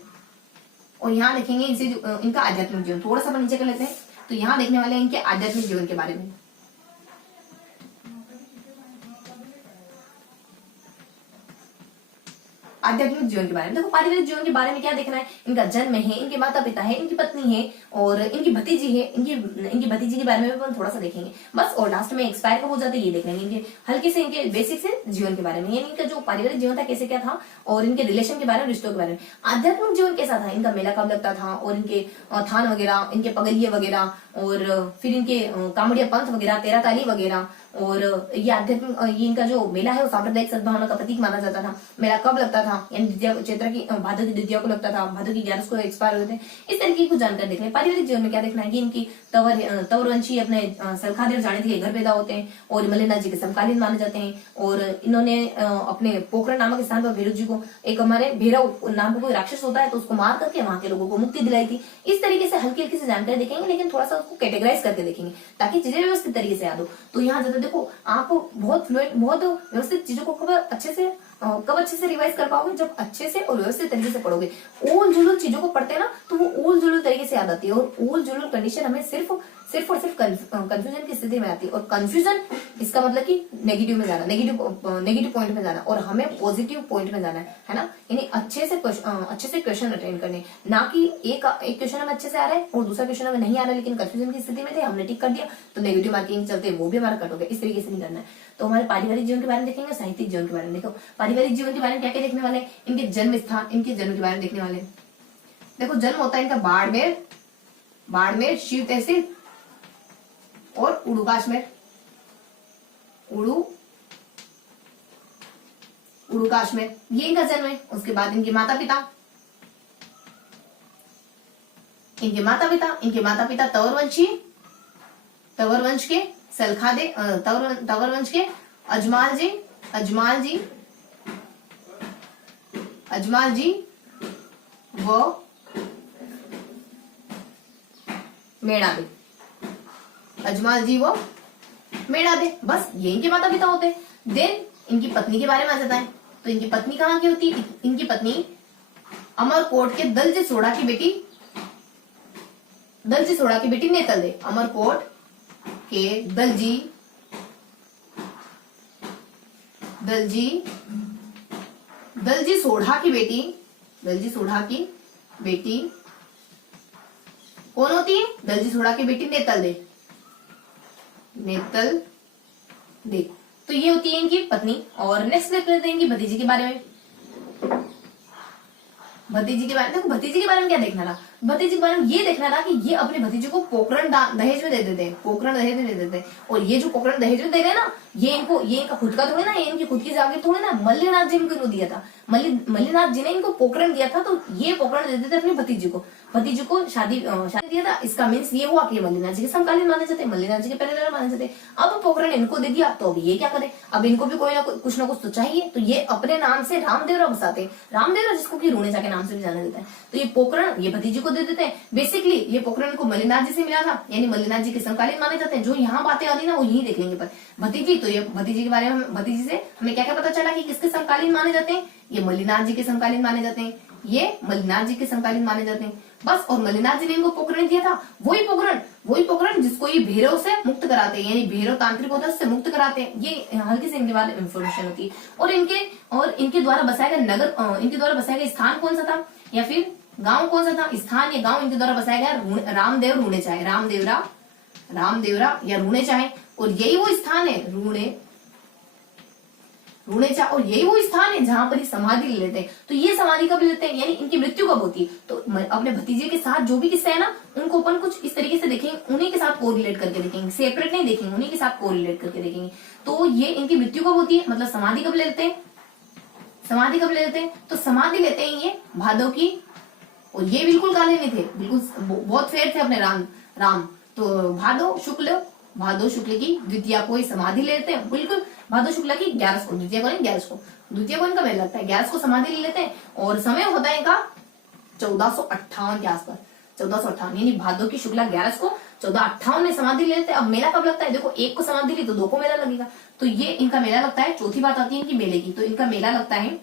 और यहाँ देखेंगे इनसे इनका आध्यात्मिक जीवन। थोड़ा सा नीचे कर लेते हैं, तो यहाँ देखने वाले हैं इनके आध्यात्मिक जीवन के बारे में। आध्यात्मिक जीवन के बारे में देखो, पारिवारिक जीवन के बारे में क्या देखना है, इनका जन्म है, इनके माता पिता है, इनकी पत्नी है और इनकी भतीजी है। इनकी भतीजी के बारे में भी हम थोड़ा सा देखेंगे बस, और लास्ट में एक्सपायर कब हो जाते हैं ये देख लेंगे। इनके हल्के से इनके बेसिक से जीवन के बारे में, यानी इनका जो पारिवारिक जीवन था कैसे क्या था, और इनके रिलेशन के बारे में, रिश्तों के बारे में। आध्यात्मिक जीवन कैसा था, इनका मेला कब लगता था, और इनके थान वगैरह, इनके पगलिये वगैरह, और फिर इनके कामड़िया पंथ वगैरह, तेरह ताली वगैरह। और ये आध्यात्मिक, ये इनका जो मेला है वो सांप्रदायिक सद्भावना का प्रतीक माना जाता था। मेला कब लगता था, यानी चैत्र की भादो की द्वितीया को लगता था, भादो की 11 को एक्सपायर होते थे। इस तरीके की कुछ जानकारी देखना है। पारिवारिक जीवन में क्या देखना है कि इनकी तवरवंशी अपने सलखादेव जाणित के घर पैदा होते हैं और मल्लिनाथ जी के समकालीन माने जाते हैं। और इन्होंने अपने पोखरण नामक स्थान पर भैरव जी को, एक हमारे भैरव नाम का कोई राक्षस होता है तो उसको मार करके वहां के लोगों को मुक्ति दिलाई थी। इस तरीके से हल्की हल्की से जानकारी देखेंगे, लेकिन थोड़ा सा उसको कैटेगराइज करके देखेंगे ताकि चीजें व्यवस्थित तरीके से याद हो। तो यहाँ ज्यादा देखो, आप बहुत फ्लुएंट, बहुत व्यवस्थित चीजों को कब अच्छे से रिवाइज कर पाओगे, जब अच्छे से और व्यवस्थित तरीके से पढ़ोगे। ओल जुलूल चीजों को पढ़ते हैं ना तो वो ओल जुलूल तरीके से याद आती है, और ओल जुलूल कंडीशन हमें सिर्फ और सिर्फ कंफ्यूजन की स्थिति में आती है। और कंफ्यूजन इसका मतलब कि नेगेटिव में जाना, नेगेटिव पॉइंट में जाना, और हमें पॉजिटिव पॉइंट में जाना है ना। यानी अच्छे से क्वेश्चन अटेंड करने, ना कि एक क्वेश्चन हमें अच्छे से आ रहा है और दूसरा क्वेश्चन हमें नहीं आ रहा है, लेकिन कंफ्यूजन की स्थिति में थे, हमने टिक कर दिया तो नेगेटिव मार्किंग चलते वो भी हमारा कट हो गया। इस तरीके से नहीं करना है। तो हमारे पारिवारिक जीवन के बारे में देखेंगे, साहित्यिक जीवन के बारे में। देखो पारिवारिक जीवन के बारे में क्या क्या देखने वाले, इनके जन्म स्थान, इनके जन्म के बारे में देखने वाले। देखो जन्म होता है इनका बाड़मेर शिव तहसील और उड़ूकाश में, उड़ूकाश में ये इनका जन्म है। उसके बाद इनके माता पिता तवर वंश के सलखादे, तवर वंश के अजमाल जी व मेड़ाबे, अजमाल जी वो मेड़ाबे, बस ये इनके माता पिता होते हैं। देन इनकी पत्नी के बारे में आ जाता है। तो इनकी पत्नी कहाँ की होती है, इनकी पत्नी अमरकोट के दलजी सोढ़ा की बेटी नेतल दे। अमरकोट के दलजी सोढ़ा की बेटी कौन होती है, दलजी सोढ़ा की बेटी नेतल दे। तो ये होती है इनकी पत्नी। और नेक्स्ट देख लेते हैं इनकी भतीजी के बारे में। देखो भतीजी के बारे में क्या देखना था, भतीजी के बारे में ये देखना था कि ये अपने भतीजे को पोकरण दहेज में दे देते हैं। और ये जो पोकरण दहेज में दे रहे हैं ना, ये इनका खुद का थोड़े ना, ये इनकी खुद की जागीर थोड़े ना, मल्लिनाथ जी ने इनको दिया था। मल्लिनाथ जी ने इनको पोकरण दिया था, तो ये पोकरण दे देते अपने भतीजी को शादी दिया था। इसका मीन्स ये हुआ कि मल्लिनाथ जी के समकालीन माने जाते, मल्लिनाथ जी के पैरेलल माने जाते। अब पोकरण इनको दे दिया, तो अब ये क्या करे, अब इनको भी कोई ना कुछ ना कुछ तो चाहिए। तो ये अपने नाम से रामदेवरा बसाते हैं, रामदेवरा जिसको कि रूणेजा के नाम से भी जाना जाता है। तो ये पोकरण ये भतीजी को दे देते हैं। बेसिकली ये पोकरण को मल्लिनाथ जी से मिला था, यानी मल्लिनाथ जी के समकालीन माने जाते हैं। जो यहाँ बातें आती ना वो यही देख लेंगे। पर भतीजी, तो ये भतीजी के बारे में, भतीजी से हमें क्या क्या पता चला कि किसके समकालीन माने जाते हैं, ये मल्लिनाथ जी के समकालीन माने जाते हैं, बस। और मल्लिनाथ जी ने इनको पोकरण दिया था, वही पोकरण जिसको ये भैरव से मुक्त कराते हैं, यानी भैरव तांत्रिक होता है उससे मुक्त कराते हैं। ये हल्की से इनके बारे में इंफॉर्मेशन होती है। और इनके द्वारा बसाया गया नगर, इनके द्वारा बसाया गया स्थान कौन सा था, या फिर गांव कौन सा था, स्थान या गांव इनके द्वारा बसाया गया रामदेव रूणेचा, रामदेवरा या रूणेचा है। और यही वो स्थान है रूणेचा, और यही वो स्थान है जहां पर समाधि ले लेते हैं। तो ये समाधि कब लेते हैं, यानी इनकी मृत्यु कब होती है। तो अपने भतीजे के साथ जो भी किस्सा है ना, उनको अपन कुछ इस तरीके से देखेंगे, उन्हीं के साथ कोरिलेट करके देखेंगे, सेपरेट नहीं देखेंगे, उन्हीं के साथ कोरिलेट करके देखेंगे। तो ये इनकी मृत्यु कब होती है, मतलब समाधि कब लेते हैं, तो समाधि लेते हैं ये भादव की। और ये बिल्कुल काले नहीं थे, बिल्कुल बहुत फेयर थे अपने राम। तो भादो शुक्ल की द्वितीया को समाधि लेते हैं, बिल्कुल भादो शुक्ला की 11 को, द्वितीया को इनका मेल लगता है, 11 को समाधि ले लेते हैं। और समय होता है इनका 1458 के आसपास, 1458, यानी भादो की शुक्ला 11 को 1458 में समाधि ले लेते हैं। अब मेला कब लगता है, देखो 1 को समाधि ली तो 2 को मेला लगेगा, तो ये इनका मेला लगता है। चौथी बात आती है इनकी मेले की, तो इनका मेला लगता है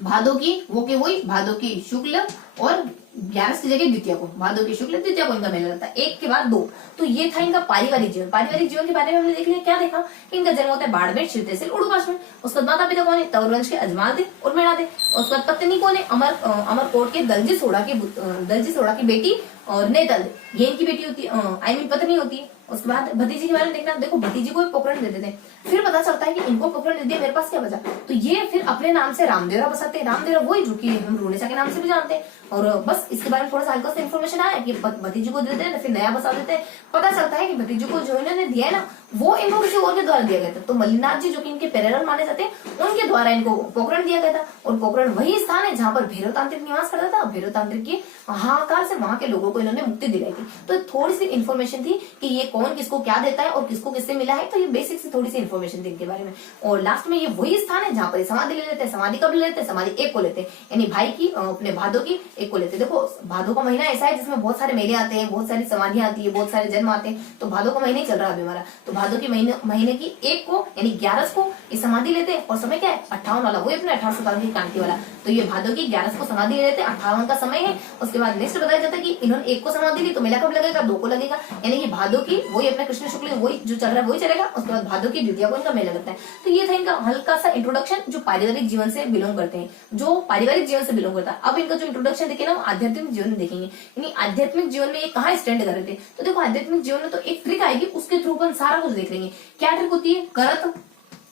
भादो की वो के वही भादो की शुक्ल और 11 की जगह द्वितीय को, भादो की शुक्ल द्वितीय को इनका मेला लगता है, एक के बाद दो। तो ये था इनका पारिवारिक जीवन। पारिवारिक जीवन के बारे में हमने देख लिया, क्या देखा कि इनका जन्म होता है बाड़मेर, शिवतहसील, उड़ूपास में। उसके बाद माता पिता कौन है, तवरवंश के अजमाल थे और मेणा थे। उसके बाद पत्नी कौन है, अमरकोट के दलजी सोढ़ा की बेटी और नेतल, ये इनकी बेटी होती है, आई मीन पत्नी होती है। उसके बाद भतीजी के बारे में देखना, देखो भतीजी को पोखरण देते थे, फिर पता चलता है कि इनको पोखरण दे दिया, मेरे पास क्या बचा, तो ये फिर अपने नाम से रामदेवरा बसाते हैं। रामदेवरा वही जो कि हम रूणेसा के नाम से भी जानते हैं। और बस इसके बारे में थोड़ा सा हल्का सा इन्फॉर्मेशन आया कि भतीजी को देते हैं, फिर नया बसा देते हैं। पता चलता है कि भतीजी को जो इन्होंने दिया है ना, वो इनको किसी और के द्वारा दिया गया था। तो मल्लिनाथ जी जो कि इनके पेरेरल माने जाते हैं, उनके द्वारा इनको पोखरण दिया गया था। और पोखरण वही स्थान है जहाँ पर भैरव तांत्रिक निवास करता था। भैरव तांत्रिक के हाहाकार से वहां के लोगों को इन्होंने मुक्ति दिलाई थी। तो थोड़ी सी इन्फॉर्मेशन थी कि ये कौन किसको क्या देता है और किसको किससे मिला है। तो ये बेसिक से थोड़ी सी इन्फॉर्मेशन थी इनके बारे में। और लास्ट में ये वही स्थान है जहाँ पर समाधि ले लेते हैं। समाधि कब ले लेते हैं, समाधि एक को लेते हैं, यानी भाई की अपने भादो की एक को लेते हैं। देखो भादो का महीना ऐसा है जिसमें बहुत सारे मेले आते हैं, बहुत सारी समाधियां आती है, बहुत सारे जन्म आते हैं। तो भादो का महीना ही चल रहा है अभी हमारा। तो भादो के महीने की एक को यानी 11 को ये समाधि लेते हैं। और समय क्या है, 58 वाला, वही अपने 1857 की क्रांति वाला। तो ये भादो की 11 को समाधि ले लेते हैं, 58 का समय है। उसके बाद नेक्स्ट बताया जाता है कि इन्होंने एक को समाधि ली, तो मेला कब लगेगा, 2 को लगेगा, यानी कि भादो की वही अपने कृष्ण शुक्ल वही जो चल रहा है वही चलेगा। उसके बाद भादो की द्वितीया को इनका मेला लगता है। तो ये था इनका हल्का सा इंट्रोडक्शन जो पारिवारिक जीवन से बिलोंग करते हैं, जो पारिवारिक जीवन से बिलोंग करता है। अब इनका जो इंट्रोडक्शन देखे ना, आध्यात्मिक जीवन देखेंगे, यानी आध्यात्मिक जीवन में ये कहाँ स्टैंड कर रहे थे। तो देखो आध्यात्मिक जीवन में तो एक ट्रिक आएगी, उसके थ्रू अपन सारा कुछ देख लेंगे। क्या ट्रिक होती है, करत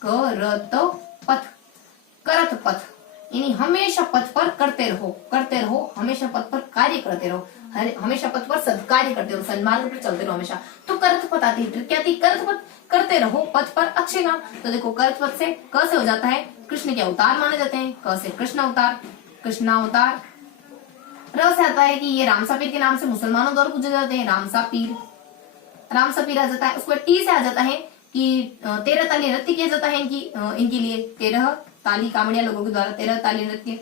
पथ, करत पथ, यानी हमेशा पथ पर करते रहो, हमेशा पथ पर कार्य करते रहो, हमेशा पथ पर सदकार्य करते रहो, सन्मार्ग पर चलते रहो हमेशा। तो करत पथ आती है, क्या थी, करत पथ, करते रहो पथ पर अच्छे काम। तो देखो करत पथ से क से हो जाता है कृष्ण के अवतार माने जाते हैं, क से कृष्ण अवतार, कृष्णावतार। र से आता है कि ये रामसा पीर के नाम से मुसलमानों द्वारा पूजे जाते हैं, रामसा पीर आ जाता है। उसके बाद टी से आ जाता है कि 13 ताली नृत्य किया जाता है इनके लिए, 13 ताली कामड़िया लोगों के द्वारा 13 ताली नृत्य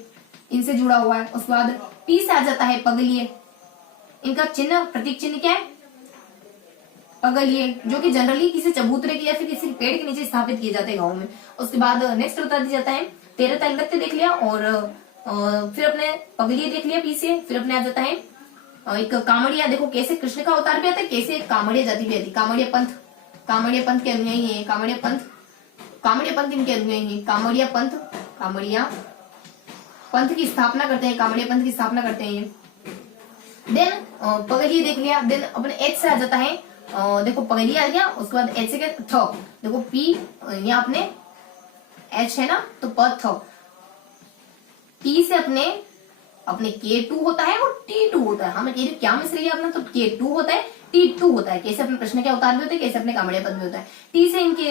इनसे जुड़ा हुआ है। उसके बाद पी से आ जाता है पगलिए, इनका चिन्ह प्रतीक चिन्ह क्या है, पगलिए, जो कि जनरली किसी चबूतरे की या फिर किसी पेड़ के नीचे स्थापित किए जाते हैं गाँव में। उसके बाद नेक्स्ट बता दिया जाता है 13 ताली नृत्य देख लिया, और फिर अपने पगलिए देख लिया पी से। फिर अपने आ जाता है एक कामड़िया, देखो कैसे कृष्ण का अवतार भी आता है, कैसे कामड़िया जाति भी आती है। कामड़िया पंथ के अनुयायी है, कामड़िया पंथ इनके अनुयायी है। कामड़िया पंथ की स्थापना करते हैं, कामड़िया पंथ की स्थापना करते हैं ये। देन पगलिया देख लिया। देन अपने एच से आ जाता है, देखो पगलिया आ गया। उसके बाद एच से क्या, थ, देखो पी यहाँ अपने एच है ना, तो प थ। टी से अपने K2 होता है और T2 होता है। हाँ मैं कह रही हूँ क्या मिस रही है अपना, तो K2 होता है, T2 होता है। कैसे अपने कृष्ण के अवतार भी होते हैं, कैसे अपने कामड़िया पद भी होता है। टी से इनके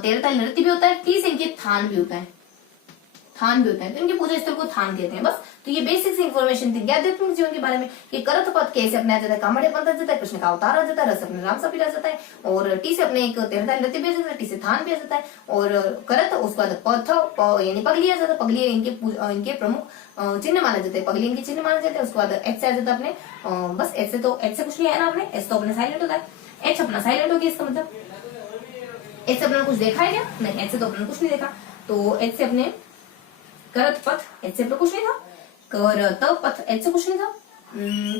13 ताल नृत्य भी होता है, टी से इनके थान भी होता है, तो इनके पूजा स्थल को थान कहते हैं। बस तो ये बेसिक सी इन्फॉर्मेशन थी आध्यात्मिक जीवन के बारे में कि करत पथ कैसे अपने आ जाता है, कामड़िया पंथ आ जाता है, कृष्ण का अवतार आ जाता है, रस अपने रामसा पीर आ जाता है, और टी से अपने एक 13 ताल नृत्य भी आ जाता है, टी से थान भी आ जाता है, और करत उसके बाद पथ यानी पगली आ जाता है। पगली इनके प्रमुख चिन्ह माना जाता है, पगली इनके चिन्ह माना जाता है। उसके बाद एच से आ जाता है अपने, बस एच से कुछ नहीं है ना अपने, एच तो अपने साइलेंट होता है, एच अपना साइलेंट हो गया, इसका मतलब एच से अपने कुछ देखा है क्या, नहीं, एच से तो अपने कुछ नहीं देखा। तो एच से अपने करत पथ, एच से अपना कुछ नहीं था, करत पथ एच से कुछ नहीं था।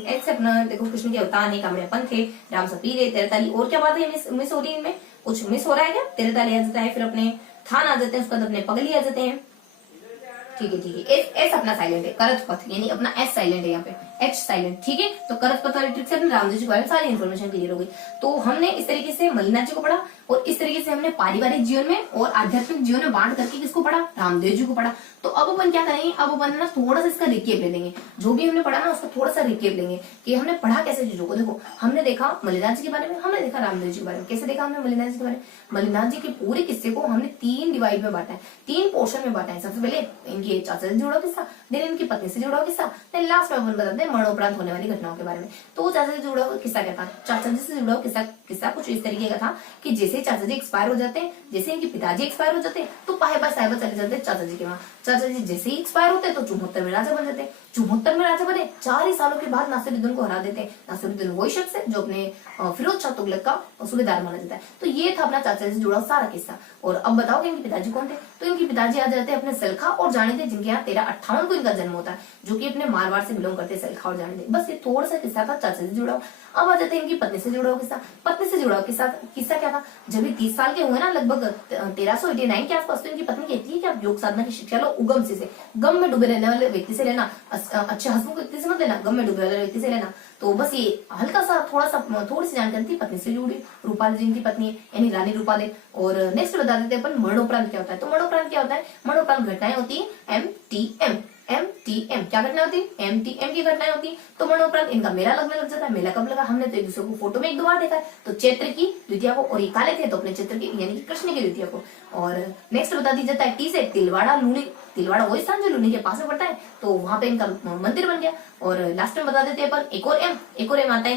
एच से अपना देखो कृष्ण के अवतार नहीं, कामड़िया पंथ थे, रामसा पीर है, 13 ताली। और क्या बात है मिस हो रही है इनमें, कुछ मिस हो रहा है क्या, 13 ताली आ जाता है, फिर अपने थान आ जाते हैं, उसके बाद अपने पगली आ जाते हैं। ठीक है, एस अपना साइलेंट है, करत पथ यानी अपना एस साइलेंट है, यहाँ पे एच साइलेंट, ठीक है। तो करत पथ वाली ट्रिक से अपने रामदेव जी के बारे में सारी इन्फॉर्मेशन क्लियर हो गई। तो हमने इस तरीके से मल्लिनाथ जी को पढ़ा, और इस तरीके से हमने पारिवारिक जीवन में और आध्यात्मिक जीवन में बांट करके किसको पढ़ा, रामदेव जी को पढ़ा। तो अब अपन क्या करेंगे, अब अपन ना थोड़ा सा इसका रिकेप ले लेंगे, जो भी हमने पढ़ा ना उसका थोड़ा सा रिकेप लेंगे कि हमने पढ़ा कैसे चीजों को। देखो हमने देखा मल्लिनाथ जी के बारे में, हमने देखा रामदेव जी के बारे में। कैसे देखा हमने मल्लिनाथ जी के बारे में, मल्लिनाथ जी के पूरे किस्से को हमने 3 डिवाइड में बांटा है, 3 पोर्शन में बांटा है। सबसे पहले इनके चाचा से जुड़ा किस्सा, देन इनकी पत्नी से जुड़ा किस्सा, देन लास्ट में अपन बताते हैं मरणोपरांत होने वाली घटनाओं के बारे में। तो चाचा जी से जुड़ा हुआ किस्सा क्या था? चाचा जी से जुड़ा हुआ किस्सा कुछ इस तरीके का था कि जैसे चाचा जी एक्सपायर हो जाते हैं, जैसे इनके पिताजी एक्सपायर हो जाते हैं, तो पाहे बाय साहिबा चले जाते हैं चाचा जी के वहां। चाचा जी जैसे ही एक्सपायर होते हैं तो 74 में राजा बन जाते हैं। 74 में राजा बने, 4 ही सालों के बाद नासिरुद्दीन को हरा देते हैं। नासिरुद्दीन वही शख्स है जो अपने फिरोज शाह तुगलक का सूबेदार माना जाता है। तो ये था अपना चाचा जी से जुड़ा सारा किस्सा। और अब बताओ कि इनके पिताजी कौन थे? तो इनके पिताजी आ जाते हैं अपने सलखा और जानिदे, जिनके यहाँ 1358 को इनका जन्म होता है, जो कि अपने मारवाड़ से बिलोंग करते हैं, सलखा और जानिदे। बस ये थोड़ा सा किस्सा था चाचा से जुड़ा हुआ। अब आ जाते हैं इनकी पत्नी से जुड़ा हुआ किस्सा। पत्नी से जुड़ा हुआ किस्सा क्या था? जब ये 30 साल के हुए ना, लगभग 1389 के आसपास, तो इनकी पत्नी कहती है कि आप योग साधना की शिक्षा लो उगम से गम में डूबे रहने वाले व्यक्ति से लेना, अच्छे हंसमुख व्यक्ति से मत लेना, गम में डूबे वाले व्यक्ति से लेना। तो बस ये हल्का सा थोड़ी सी जानकारी थी पत्नी से जुड़ी, रूपाली जी इनकी पत्नी है, यानी रानी रूपाली। और नेक्स्ट बता देते हैं अपन मरणोपरांत क्या होता है। तो मरणोपरांत क्या होता है? मरणोपरांत घटनाएं होती है MTM। क्या घटना होती है? MTM की घटनाएं होती है। तो मरणोपरांत इनका मेला लगने लग जाता है। मेला कब लगा? हमने तो एक दूसरे को फोटो में 1-2 बार देखा है। तो चैत्र की द्वितीया को, और ये काले थे तो अपने चैत्र की यानी कि कृष्ण की द्वितीया को। और नेक्स्ट बता दी जाता है T से तिलवाड़ा लूनी। तिलवाड़ा वही स्थान जो लूनी के पास में पड़ता है, तो वहां पे इनका मंदिर बन गया। और लास्ट में बता देते हैं अपन एक और एम आता है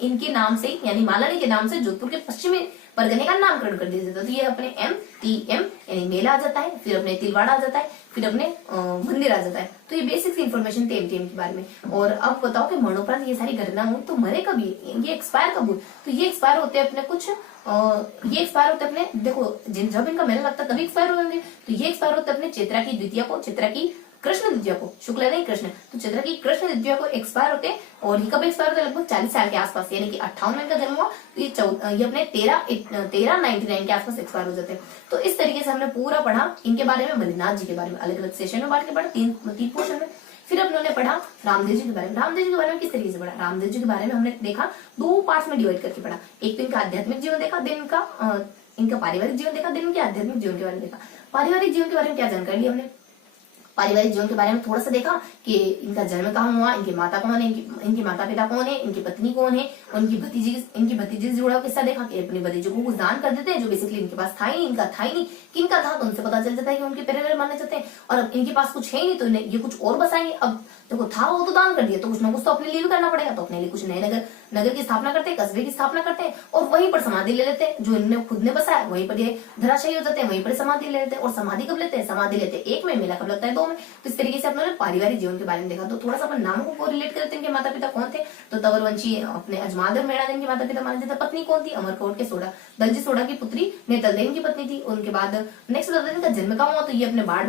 इनके नाम से, यानी मालानी के नाम से जोधपुर के पश्चिमी परगने का नामकरण कर दिया जाता है। तो ये अपने MTM यानी मेला आ जाता है, फिर अपने तिलवाड़ा आ जाता है, फिर अपने मंदिर आ जाता है। तो ये बेसिक इन्फॉर्मेशन थे MTM के बारे में। और अब बताओ कि मरणोपरांत ये सारी घटना हुई तो मरे कब ये एक्सपायर कब हुए? तो ये एक्सपायर होते हैं अपने देखो जब इनका मेला लगता है तभी एक्सपायर होंगे। तो ये एक्सपायर होते हैं अपने चैत्रा की द्वितीया को, चैत्रा की कृष्ण द्वितीया को, शुक्ल नहीं कृष्ण, तो चैत्र की कृष्ण द्वितीया को एक्सपायर होते हैं। और ये कब एक्सपायर होते हैं? लगभग 40 साल के आसपास, यानी कि 58 में इनका जन्म हुआ, तो ये अपने 1399 के आसपास एक्सपायर हो जाते हैं। तो इस तरीके से हमने पूरा पढ़ा इनके बारे में, बद्रीनाथ जी के बारे में अलग अलग सेशन में बांट के पढ़ा, तीन पोर्शन में। फिर अपने पढ़ा रामदेव जी के बारे में। रामदेव जी के बारे में किस तरीके से पढ़ा? रामदेव जी के बारे में हमने देखा 2 पार्ट्स में डिवाइड करके पढ़ा। एक तो इनका आध्यात्मिक जीवन देखा, दिन इनका पारिवारिक जीवन देखा, दिन इनके आध्यात्मिक जीवन के बारे में देखा। पारिवारिक जीवन के बारे में क्या जानकारी ली हमने? पारिवारिक जीवन के बारे में थोड़ा सा देखा कि इनका जन्म कहाँ हुआ, इनके माता कौन है, इनके माता पिता कौन है, इनकी पत्नी कौन है, और इनकी भतीजी से जुड़ा हुआ किस्सा देखा कि अपने भतीजे को कुछ दान कर देते हैं जो बेसिकली इनके पास था ही नहीं, इनका था ही नहीं। किनका था? तो उनसे पता चल जाता है कि उनके पेरेंट्स मानने चाहते हैं, और अब इनके पास कुछ है ही नहीं तो ये कुछ और बसाएंगे। अब देखो था वो तो दान कर दिया, तो कुछ ना कुछ तो अपने लिए भी करना पड़ेगा। तो अपने लिए कुछ नए नगर की स्थापना करते हैं, कस्बे की स्थापना करते हैं, और वहीं पर समाधि ले लेते हैं। जो इनने खुद ने बसाया वहीं पर ये धराशायी हो जाते हैं, वहीं पर समाधि ले लेते हैं। और समाधि कब लेते हैं? समाधि लेते हैं 1 में, मेला कब लगता है 2 में। तो इस तरीके से अपने पारिवारिक जीवन के बारे में देखा। तो थोड़ा सा अपन नामों को रिलेट करते हैं कि माता पिता कौन थे। तो तवरवंशी अपने अजमादर मेड़ादेन के माता पिता माने जाते। पत्नी कौन थी? अमरकोट के सोडा, दलजी सोडा की पुत्री नेतलदेन की पत्नी थी। उनके बाद नेक्स्ट बताते हैं इनका जन्म कहाँ हुआ। तो ये अपने बाढ़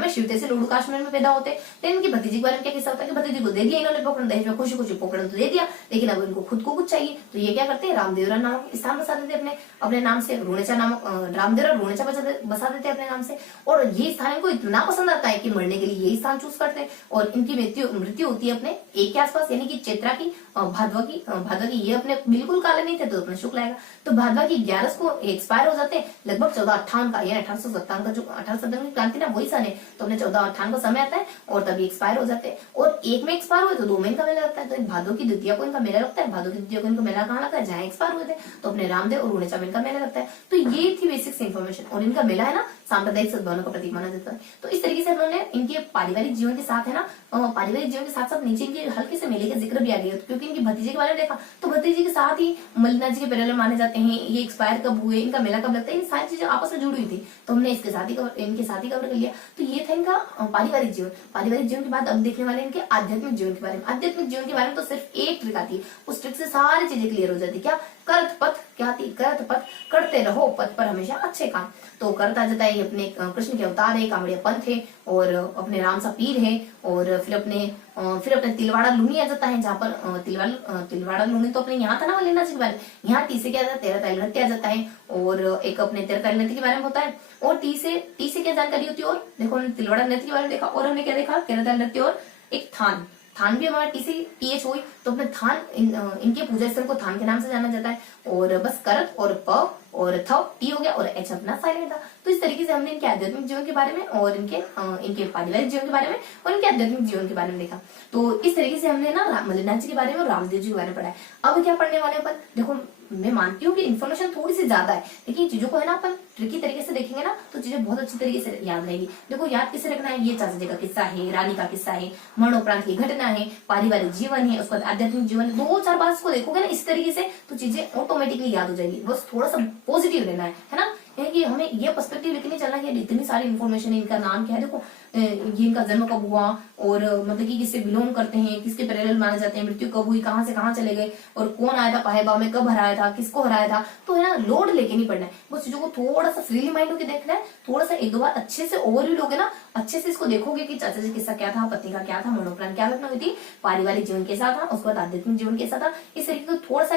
में शिवते से लुड़ू काश्मीर में पैदा होते। देन इनकी भतीजी के बारे में क्या किस्सा होता है कि भतीजी को दे दिया इन्होंने पोकरण, दहेज में खुशी खुशी पोकरण तो दे दिया, लेकिन अब इनको खुद को कुछ चाहिए। तो ये क्या करते हैं? रामदेवरा नामक स्थान बसा देते अपने नाम से, रूणेचा नामक रामदेवरा रूणेचा बसा देते अपने नाम से। और ये स्थान इनको इतना पसंद आता है कि मरने के लिए यही स्थान चूज करते हैं। और इनकी मृत्यु होती है अपने 1 के आसपास, यानी कि चैत्रा की भादवा की। ये अपने बिल्कुल काले नहीं थे तो अपने शुक्ल आएगा। तो भादवा की 11 को एक्सपायर हो जाते हैं, लगभग 1458 का, यानी 1857 का जो 1857 की क्रांति ना वही सन है। तो अपने 1458 का समय आता है और तभी एक्सपायर हो जाते हैं। और 1 में एक्सपायर हुए तो 2 में इनका मेला लगता है। तो भादो की द्वितीया को इनका मेला लगता है। भादो की द्वितीया को इनका मेला कहाँ लगता है? जहाँ एक्सपायर हुए थे। तो अपने रामदेव और रूणेचा में इनका मेला लगता है। तो ये थी बेसिक इन्फॉर्मेशन। और इनका मेला है ना सांप्रदायिक सद्भावना का प्रतीक माना जाता है। तो इस तरीके से उन्होंने इनके पारिवारिक जीवन के साथ है ना, पारिवारिक जीवन के साथ साथ नीचे इनके हल्के से मेले का जिक्र भी आ गया, क्योंकि इनकी भतीजे के बारे में देखा तो भतीजे के साथ ही मल्लिनाथ जी के पेरेलल माने जाते हैं। ये एक्सपायर कब हुए, इनका मेला कब लगता है, ये सारी चीजें आपस में जुड़ी हुई थी। तो हमने इनके साथ ही कवर कर लिया। तो ये था इनका पारिवारिक जीवन। पारिवारिक जीवन के बाद अब देखने वाले इनके आध्यात्मिक जीवन के बारे में। आध्यात्मिक जीवन के बारे में तो सिर्फ एक ट्रिक आती है, उस ट्रिक से सारी चीजें क्लियर हो जाती है। क्या? करत पथ। क्या थी? करत पथ, करते रहो पथ पर हमेशा अच्छे काम। तो करत आ जाता है ये अपने कृष्ण के अवतार है, कांवड़िया पंथ है, और अपने राम सा पीर है। और फिर अपने तिलवाड़ा लूनी आ जाता है, जहाँ पर तिलवाड़ा लूनी तो अपने यहाँ था ना मल्लिनाथ जी के बारे में। यहाँ टी से क्या आ जाता है? तेरह ताल नृत्य आ जाता है, और एक अपने तेरह ताल नृत्य के बारे में होता है। और टी से क्या जानकारी होती है? और देखो हमने तिलवाड़ा नृत्य के बारे में देखा, और हमने क्या देखा? तेरह ताल नृत्य और एक थान भी हमारा TH हुई। तो अपने थान इनके पूजा स्थल को थान के नाम से जाना जाता है। और बस करत और प और थ टी हो गया, और एच अपना साइलेंट था। तो इस तरीके से हमने इनके आध्यात्मिक जीवन के बारे में और इनके पारिवारिक जीवन के बारे में और इनके आध्यात्मिक जीवन के बारे में देखा। तो इस तरीके से हमने ना मल्लिनाथ जी के बारे में और रामदेव जी के बारे में पढ़ा है। अब क्या पढ़ने वाले अपन? देखो मैं मानती हूँ कि इन्फॉर्मेशन थोड़ी सी ज्यादा है, लेकिन चीजों को है ना अपन ट्रिकी तरीके से देखेंगे ना तो चीजें बहुत अच्छी तरीके से याद रहेगी। देखो याद किसे रखना है, ये चाचा जी का किस्सा है, रानी का किस्सा है, मरणोपरांत की घटना है, पारिवारिक जीवन है, उसके बाद आध्यात्मिक जीवन है, 2-4 बार इसको देखोगे ना इस तरीके से तो चीजें ऑटोमेटिकली याद हो जाएगी। बस थोड़ा सा पॉजिटिव रहना है ना, कि हमें ये पर्सपेक्टिव लेके नहीं चलना कि इतनी सारी इन्फॉर्मेशन है, इनका नाम क्या है, देखो ये इनका जन्म कब हुआ और मतलब कि किससे बिलोंग करते हैं, किसके पैरेलल माने जाते हैं, मृत्यु कब हुई, कहाँ से कहाँ चले गए और कौन आया था पाहेबा में, कब हराया था, किसको हराया था। तो है ना लोड लेके नहीं पढ़ना है, बस चीजों को थोड़ा सा फ्रीली माइंड होकर देखना है, थोड़ा सा 1-2 बार अच्छे से ओवरव्यू लोगे ना, अच्छे से इसको देखोगे कि चाचा जी किस्सा क्या था, पत्नी का क्या था, मरणोपरांत क्या घटना हुई थी, पारिवारिक जीवन कैसा था, उसके बाद आध्यात्मिक जीवन कैसा था, इस तरीके को थोड़ा सा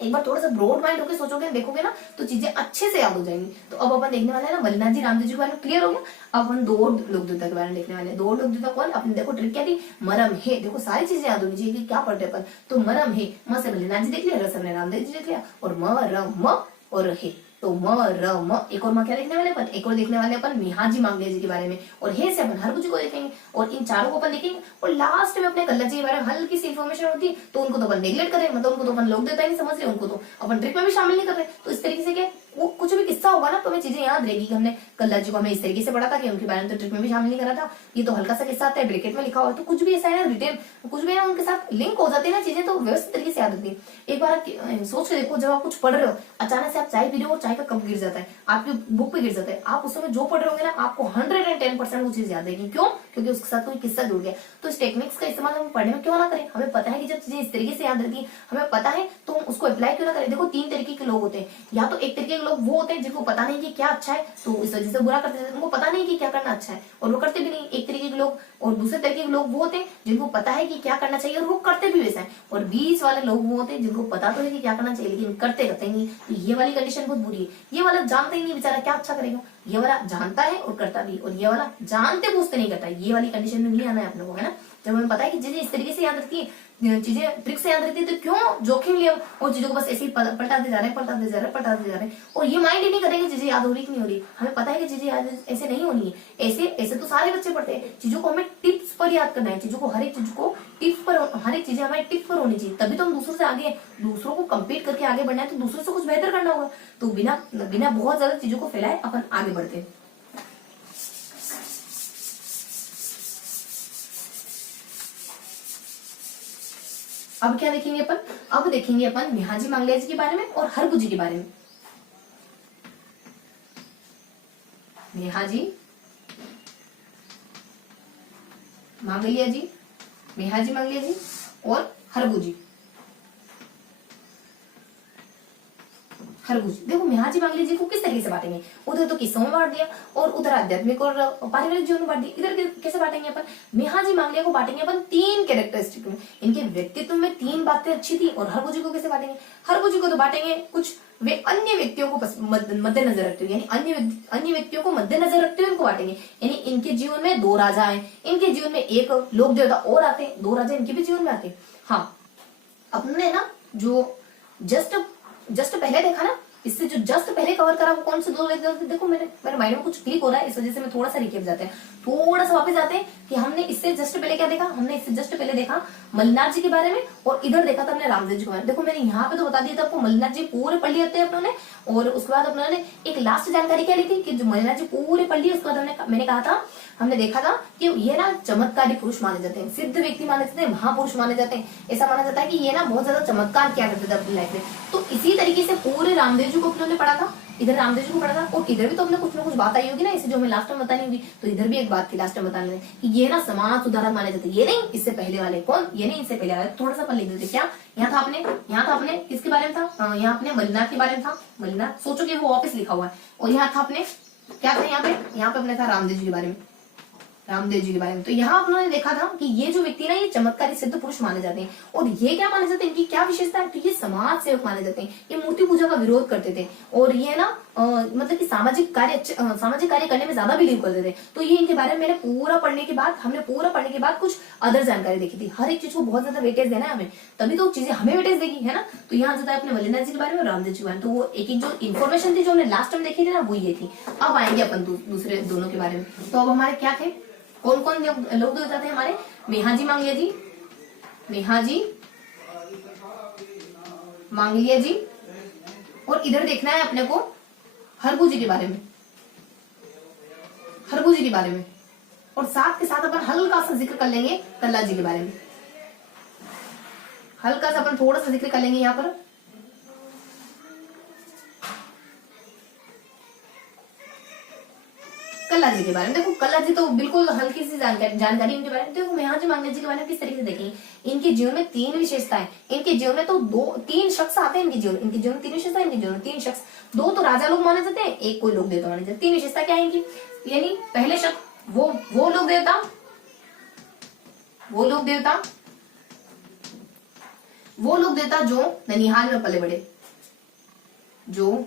एक बार थोड़ा सा ब्रॉड माइंड होकर सोचोगे देखोगे ना तो चीजें अच्छे से याद हो जाएंगी। तो अब अपन देखने वाले हैं ना मल्लिनाथ जी रामदेव जी के बारे में क्लियर हो गया। अब अपन 2 लोकदेवता के बारे में देखने वाले हैं। 2 लोकदेवता कौन, अपने देखो ट्रिक क्या थी, मरम है, देखो सारी चीजें याद होनी चाहिए कि क्या पढ़ते अपन। तो मरम है, म से मल्लिनाथ जी देख लिया, र से हमने रामदेव जी देख लिया, और म र म और हे, तो म र म एक और म क्या देखने वाले अपन, एक और देखने वाले अपन मिहाजी मांगलिया जी के बारे में, और हे से अपन हरगुजी को देखेंगे, और इन चारों को अपन देखेंगे, और लास्ट में अपने कल्ला जी के बारे में हल्की सी इन्फॉर्मेशन होती है तो उनको तो अपन नेगलेक्ट कर रहे हैं, मतलब उनको तो अपन लोग देता ही नहीं समझ रहे, उनको तो अपन ट्रिक में भी शामिल नहीं कर रहे। तो इस तरीके से क्या वो कुछ भी किस्सा होगा ना तो हमें चीजें याद रहेगी कि हमने कल्ला जी को हमें इस तरीके से पढ़ा था कि उनके बारे में तो ट्रिक में भी शामिल नहीं करा था, ये तो हल्का सा किस्सा आता है ब्रैकेट में लिखा हुआ, तो कुछ भी ऐसा है ना रिटेन कुछ भी है उनके साथ लिंक हो जाती है ना चीजें, तो व्यवस्थित तरीके से याद होती है। एक बार आप सोच के देखो, जब आप कुछ पढ़ रहे हो अचानक से आप चाय पी रहे हो, चाय का कप गिर जाता है, आपकी बुक पे गिर जाता है, आप उस समय जो पढ़ रहे होंगे ना आपको 110% वो चीज याद रहेगी। क्यों? क्योंकि उसके साथ कोई किस्सा जुड़ गया। तो इस टेक्निक्स का इस्तेमाल हम पढ़ने में क्यों ना करें, हमें पता है कि जब चीजें इस तरीके से याद रहती है, हमें पता है तो हम उसको अप्लाई क्यों ना करें। देखो 3 तरीके के लोग होते हैं, या तो एक तरीके के लोग वो होते हैं जिनको पता नहीं कि क्या अच्छा है तो इस वजह से बुरा करते हैं, उनको पता नहीं कि क्या करना अच्छा है और वो करते भी नहीं, एक तरीके के लोग। और दूसरे तरीके के लोग वो होते हैं जिनको पता है कि क्या करना चाहिए और वो करते भी वैसा है, और 20 वाले लोग वो होते हैं जिनको पता तो है कि क्या करना चाहिए लेकिन करते नहीं। तो ये वाली कंडीशन बहुत बुरी है। ये वाला जानता ही नहीं बेचारा क्या अच्छा करेगा, ये वाला जानता है और करता भी, और ये वाला जानते पूछते नहीं करता। ये वाली कंडीशन में नहीं आना है आप लोगों को, है ना। जब हमें पता है कि चीजें इस तरीके से याद रखती है, चीजें ट्रिक से याद रहती है, तो क्यों जोखिम लिया और चीजों को बस ऐसे ही पलटाते जा रहे हैं और ये माइंड ही नहीं करेंगे चीजें याद हो रही कि नहीं हो रही। हमें पता है कि चीजें याद ऐसे नहीं होनी है, ऐसे ऐसे तो सारे बच्चे पढ़ते हैं। चीजों को हमें टिप्स पर याद करना है, चीजों को हर एक चीज को टिप्स पर, हर एक चीजें हमारी टिप्स पर होनी चाहिए, तभी तो हम दूसरों से आगे, दूसरों को कम्पीट करके आगे बढ़ना है तो दूसरों से कुछ बेहतर करना होगा। तो बिना बहुत ज्यादा चीजों को फैलाए अपन आगे बढ़ते हैं। अब क्या देखेंगे अपन, अब देखेंगे अपन मिहाजी मांगलिया जी के बारे में और हरगुजी के बारे में। मिहाजी मांगलिया जी, मिहाजी मांगलिया जी और हरगुजी। देखो मिहाजी मांगलिया जी को किस तरीके से बांटेंगे, उधर तो किस्सों में बांट दिया और उधर आध्यात्मिक और पारिवारिक जीवन में बांट दिया, इधर कैसे बांटेंगे अपन। मिहाजी मांगलिया को बांटेंगे अपन 3 कैरेक्टरिस्टिक में, इनके व्यक्तित्व में 3 बातें अच्छी थी। और हरगुजी को कैसे बांटेंगे, हरगुजी को तो बांटेंगे कुछ वे अन्य व्यक्तियों को मद्देनजर रखते हुए, यानी अन्य व्यक्तियों को मद्देनजर रखते हुए इनको बांटेंगे। यानी इनके जीवन में 2 राजा हैं, इनके जीवन में एक लोक देवता और आते हैं, 2 राजा इनके भी जीवन में आते हैं। हाँ, अपने ना जो जस्ट पहले देखा ना, इससे जो जस्ट पहले कवर करा वो कौन से 2 लेते, देखो मेरे माइंड में कुछ क्लिक हो रहा है, इस वजह से मैं थोड़ा सा रिकेप जाते हैं, थोड़ा सा वापस जाते हैं कि हमने इससे जस्ट पहले क्या देखा, हमने इससे जस्ट पहले देखा मल्लिनाथ जी के बारे में और इधर देखा था हमने रामदेव जी के बारे में। देखो मैंने यहाँ पे तो बता दिया था आपको, मल्लिनाथ जी पूरे पढ़ लिए थे अपनों ने, और उसके बाद अपनों एक लास्ट जानकारी क्या ली थी कि जो मल्लिनाथ जी पूरे पढ़ लिए, उसके बाद मैंने कहा था, हमने देखा था कि ये ना चमत्कारी पुरुष माने जाते हैं, सिद्ध व्यक्ति माने जाते हैं, महापुरुष माने जाते हैं। ऐसा माना जाता है कि ये ना बहुत ज्यादा चमत्कार किया करते थे अपनी लाइफ में। तो इसी तरीके से पूरे रामदेव जी को अपने पढ़ा था, इधर रामदेव जी को पढ़ा था, और इधर भी तो हमने कुछ ना कुछ बात आई होगी ना, इसे जो हमें लास्ट में बतानी होगी। तो इधर भी एक बात थी लास्ट में बताने कि ये ना समाज सुधारक माने जाते हैं। ये नहीं, इससे पहले वाले कौन, ये नहीं, इससे पहले वाले। थोड़ा सा अपन लिख देते क्या, यहाँ था अपने किसके बारे में था, यहाँ अपने मल्लिनाथ के बारे में था। मल्लिनाथ सोचो कि वो वापस लिखा हुआ है, और यहाँ था अपने क्या था, यहाँ पे अपने था रामदेव जी के बारे में, रामदेव जी के बारे में। तो यहाँ उन्होंने देखा था कि ये जो व्यक्ति ना ये चमत्कारी सिद्ध पुरुष माने जाते हैं, और ये क्या माने जाते हैं, इनकी क्या विशेषता है, तो ये समाज सेवक माने जाते हैं। ये मूर्ति पूजा का विरोध करते थे, और ये ना मतलब कि सामाजिक कार्य करने में ज्यादा बिलीव करते थे। तो ये इनके बारे में हमने पूरा पढ़ने के बाद कुछ अदर जानकारी देखी थी। हर एक चीज को बहुत ज्यादा वेटेज देना है हमें, तभी तो चीजें हमें वेटेज देगी, है ना। तो यहाँ जो था अपने मल्लिनाथ जी के बारे में, रामदेव जी के बारे में, तो वो एक जो इन्फॉर्मेशन थी जो हमने लास्ट टाइम देखी थी ना, वो ये थी। अब आएंगे अपन दूसरे दोनों के बारे में। तो अब हमारे क्या थे, कौन कौन लोग देवता थे हमारे, मिहाजी मांगलिया जी, और इधर देखना है अपने को हरबू जी के बारे में, हरबू जी के बारे में, और साथ के साथ अपन हल्का सा जिक्र कर लेंगे कल्ला जी के बारे में, हल्का सा अपन थोड़ा सा जिक्र कर लेंगे यहाँ पर। कल्ला जी के बारे में देखो, कल्ला जी तो बिल्कुल हल्की सी जानकारी इनके बारे में देखो। मेहाजी मांगले जी के बारे में किस तरीके से देखेंगे, इनके जीवन में 3 विशेषताएं, इनके जीवन में तो 3 शख्स आते हैं, इनके जीवन में 3 विशेषताएं, इनके जीवन में 3 शख्स, 2 तो राजा लोग माने जाते हैं, एक कोई लोक देवता माने जाते हैं। 3 विशेषता क्या है इनकी, यानी पहले शख्स वो लोक देवता, वो लोक देवता जो ननिहाल में पले बड़े, जो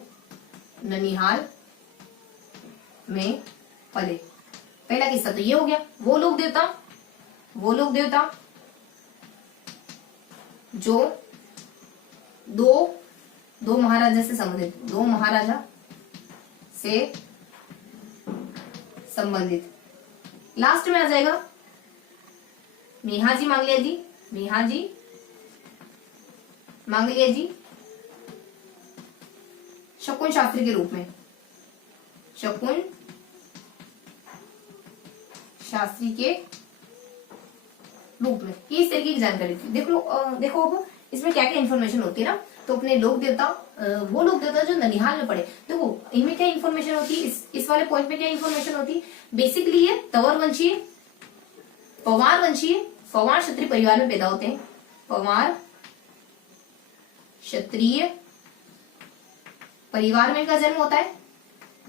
ननिहाल में पले। पहला किस्सा तो ये हो गया, वो लोक देवता जो दो महाराजा से संबंधित, 2 महाराजा से संबंधित। लास्ट में आ जाएगा मेहाजी मांगलिया जी शकुन शास्त्री के रूप में, शकुन शास्त्री के रूप में। ये इस तरीके की जानकारी थी। देखो अब इसमें क्या क्या इन्फॉर्मेशन होती है ना, तो अपने लोक देवता, वो लोक देवता जो ननिहाल में पड़े, देखो इनमें क्या इन्फॉर्मेशन होती है, इस वाले पॉइंट में क्या इन्फॉर्मेशन होती है। बेसिकली ये तंवर वंशीय, पवार वंशीय, पवार क्षत्रिय परिवार में पैदा होते हैं, पवार क्षत्रिय परिवार में इनका जन्म होता है,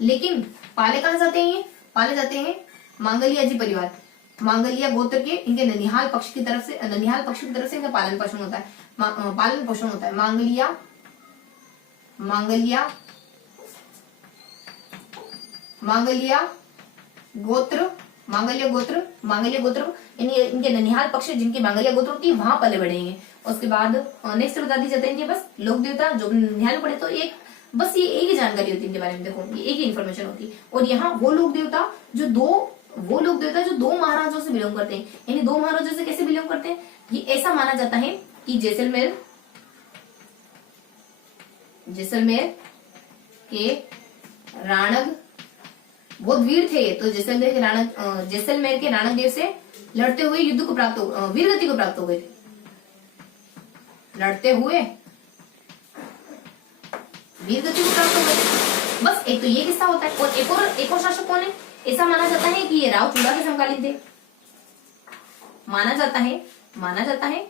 लेकिन पाले कहां जाते हैं, ये पाले जाते हैं मांगलिया जी परिवार, मांगलिया गोत्र के, इनके ननिहाल पक्ष की तरफ से इनका पालन पोषण होता है, मांगलिया गोत्र, इनके ननिहाल पक्ष जिनकी मांगलिया गोत्र होती है वहां पले बढ़ेंगे। उसके बाद नेक्स्ट बता दी जाते हैं बस लोक देवता जो ननिहाल में पड़े, तो एक बस ये एक ही जानकारी होती है इनके बारे में, देखो ये एक ही इन्फॉर्मेशन होती है। और यहाँ वो लोक देवता जो दो महाराजों से बिलोंग करते हैं, यानी 2 महाराजों से कैसे बिलोंग करते हैं, ये ऐसा माना जाता है कि जैसलमेर के राणक बहुत वीर थे, तो जैसलमेर के राणक देव से लड़ते हुए वीरगति को प्राप्त हो गए थे, लड़ते हुए वीरगति को प्राप्त हो गए। बस एक तो ये किस्सा होता है। और एक और शासक कौन है, ऐसा माना जाता है कि ये राव चूड़ा के समकालीन थे, माना जाता है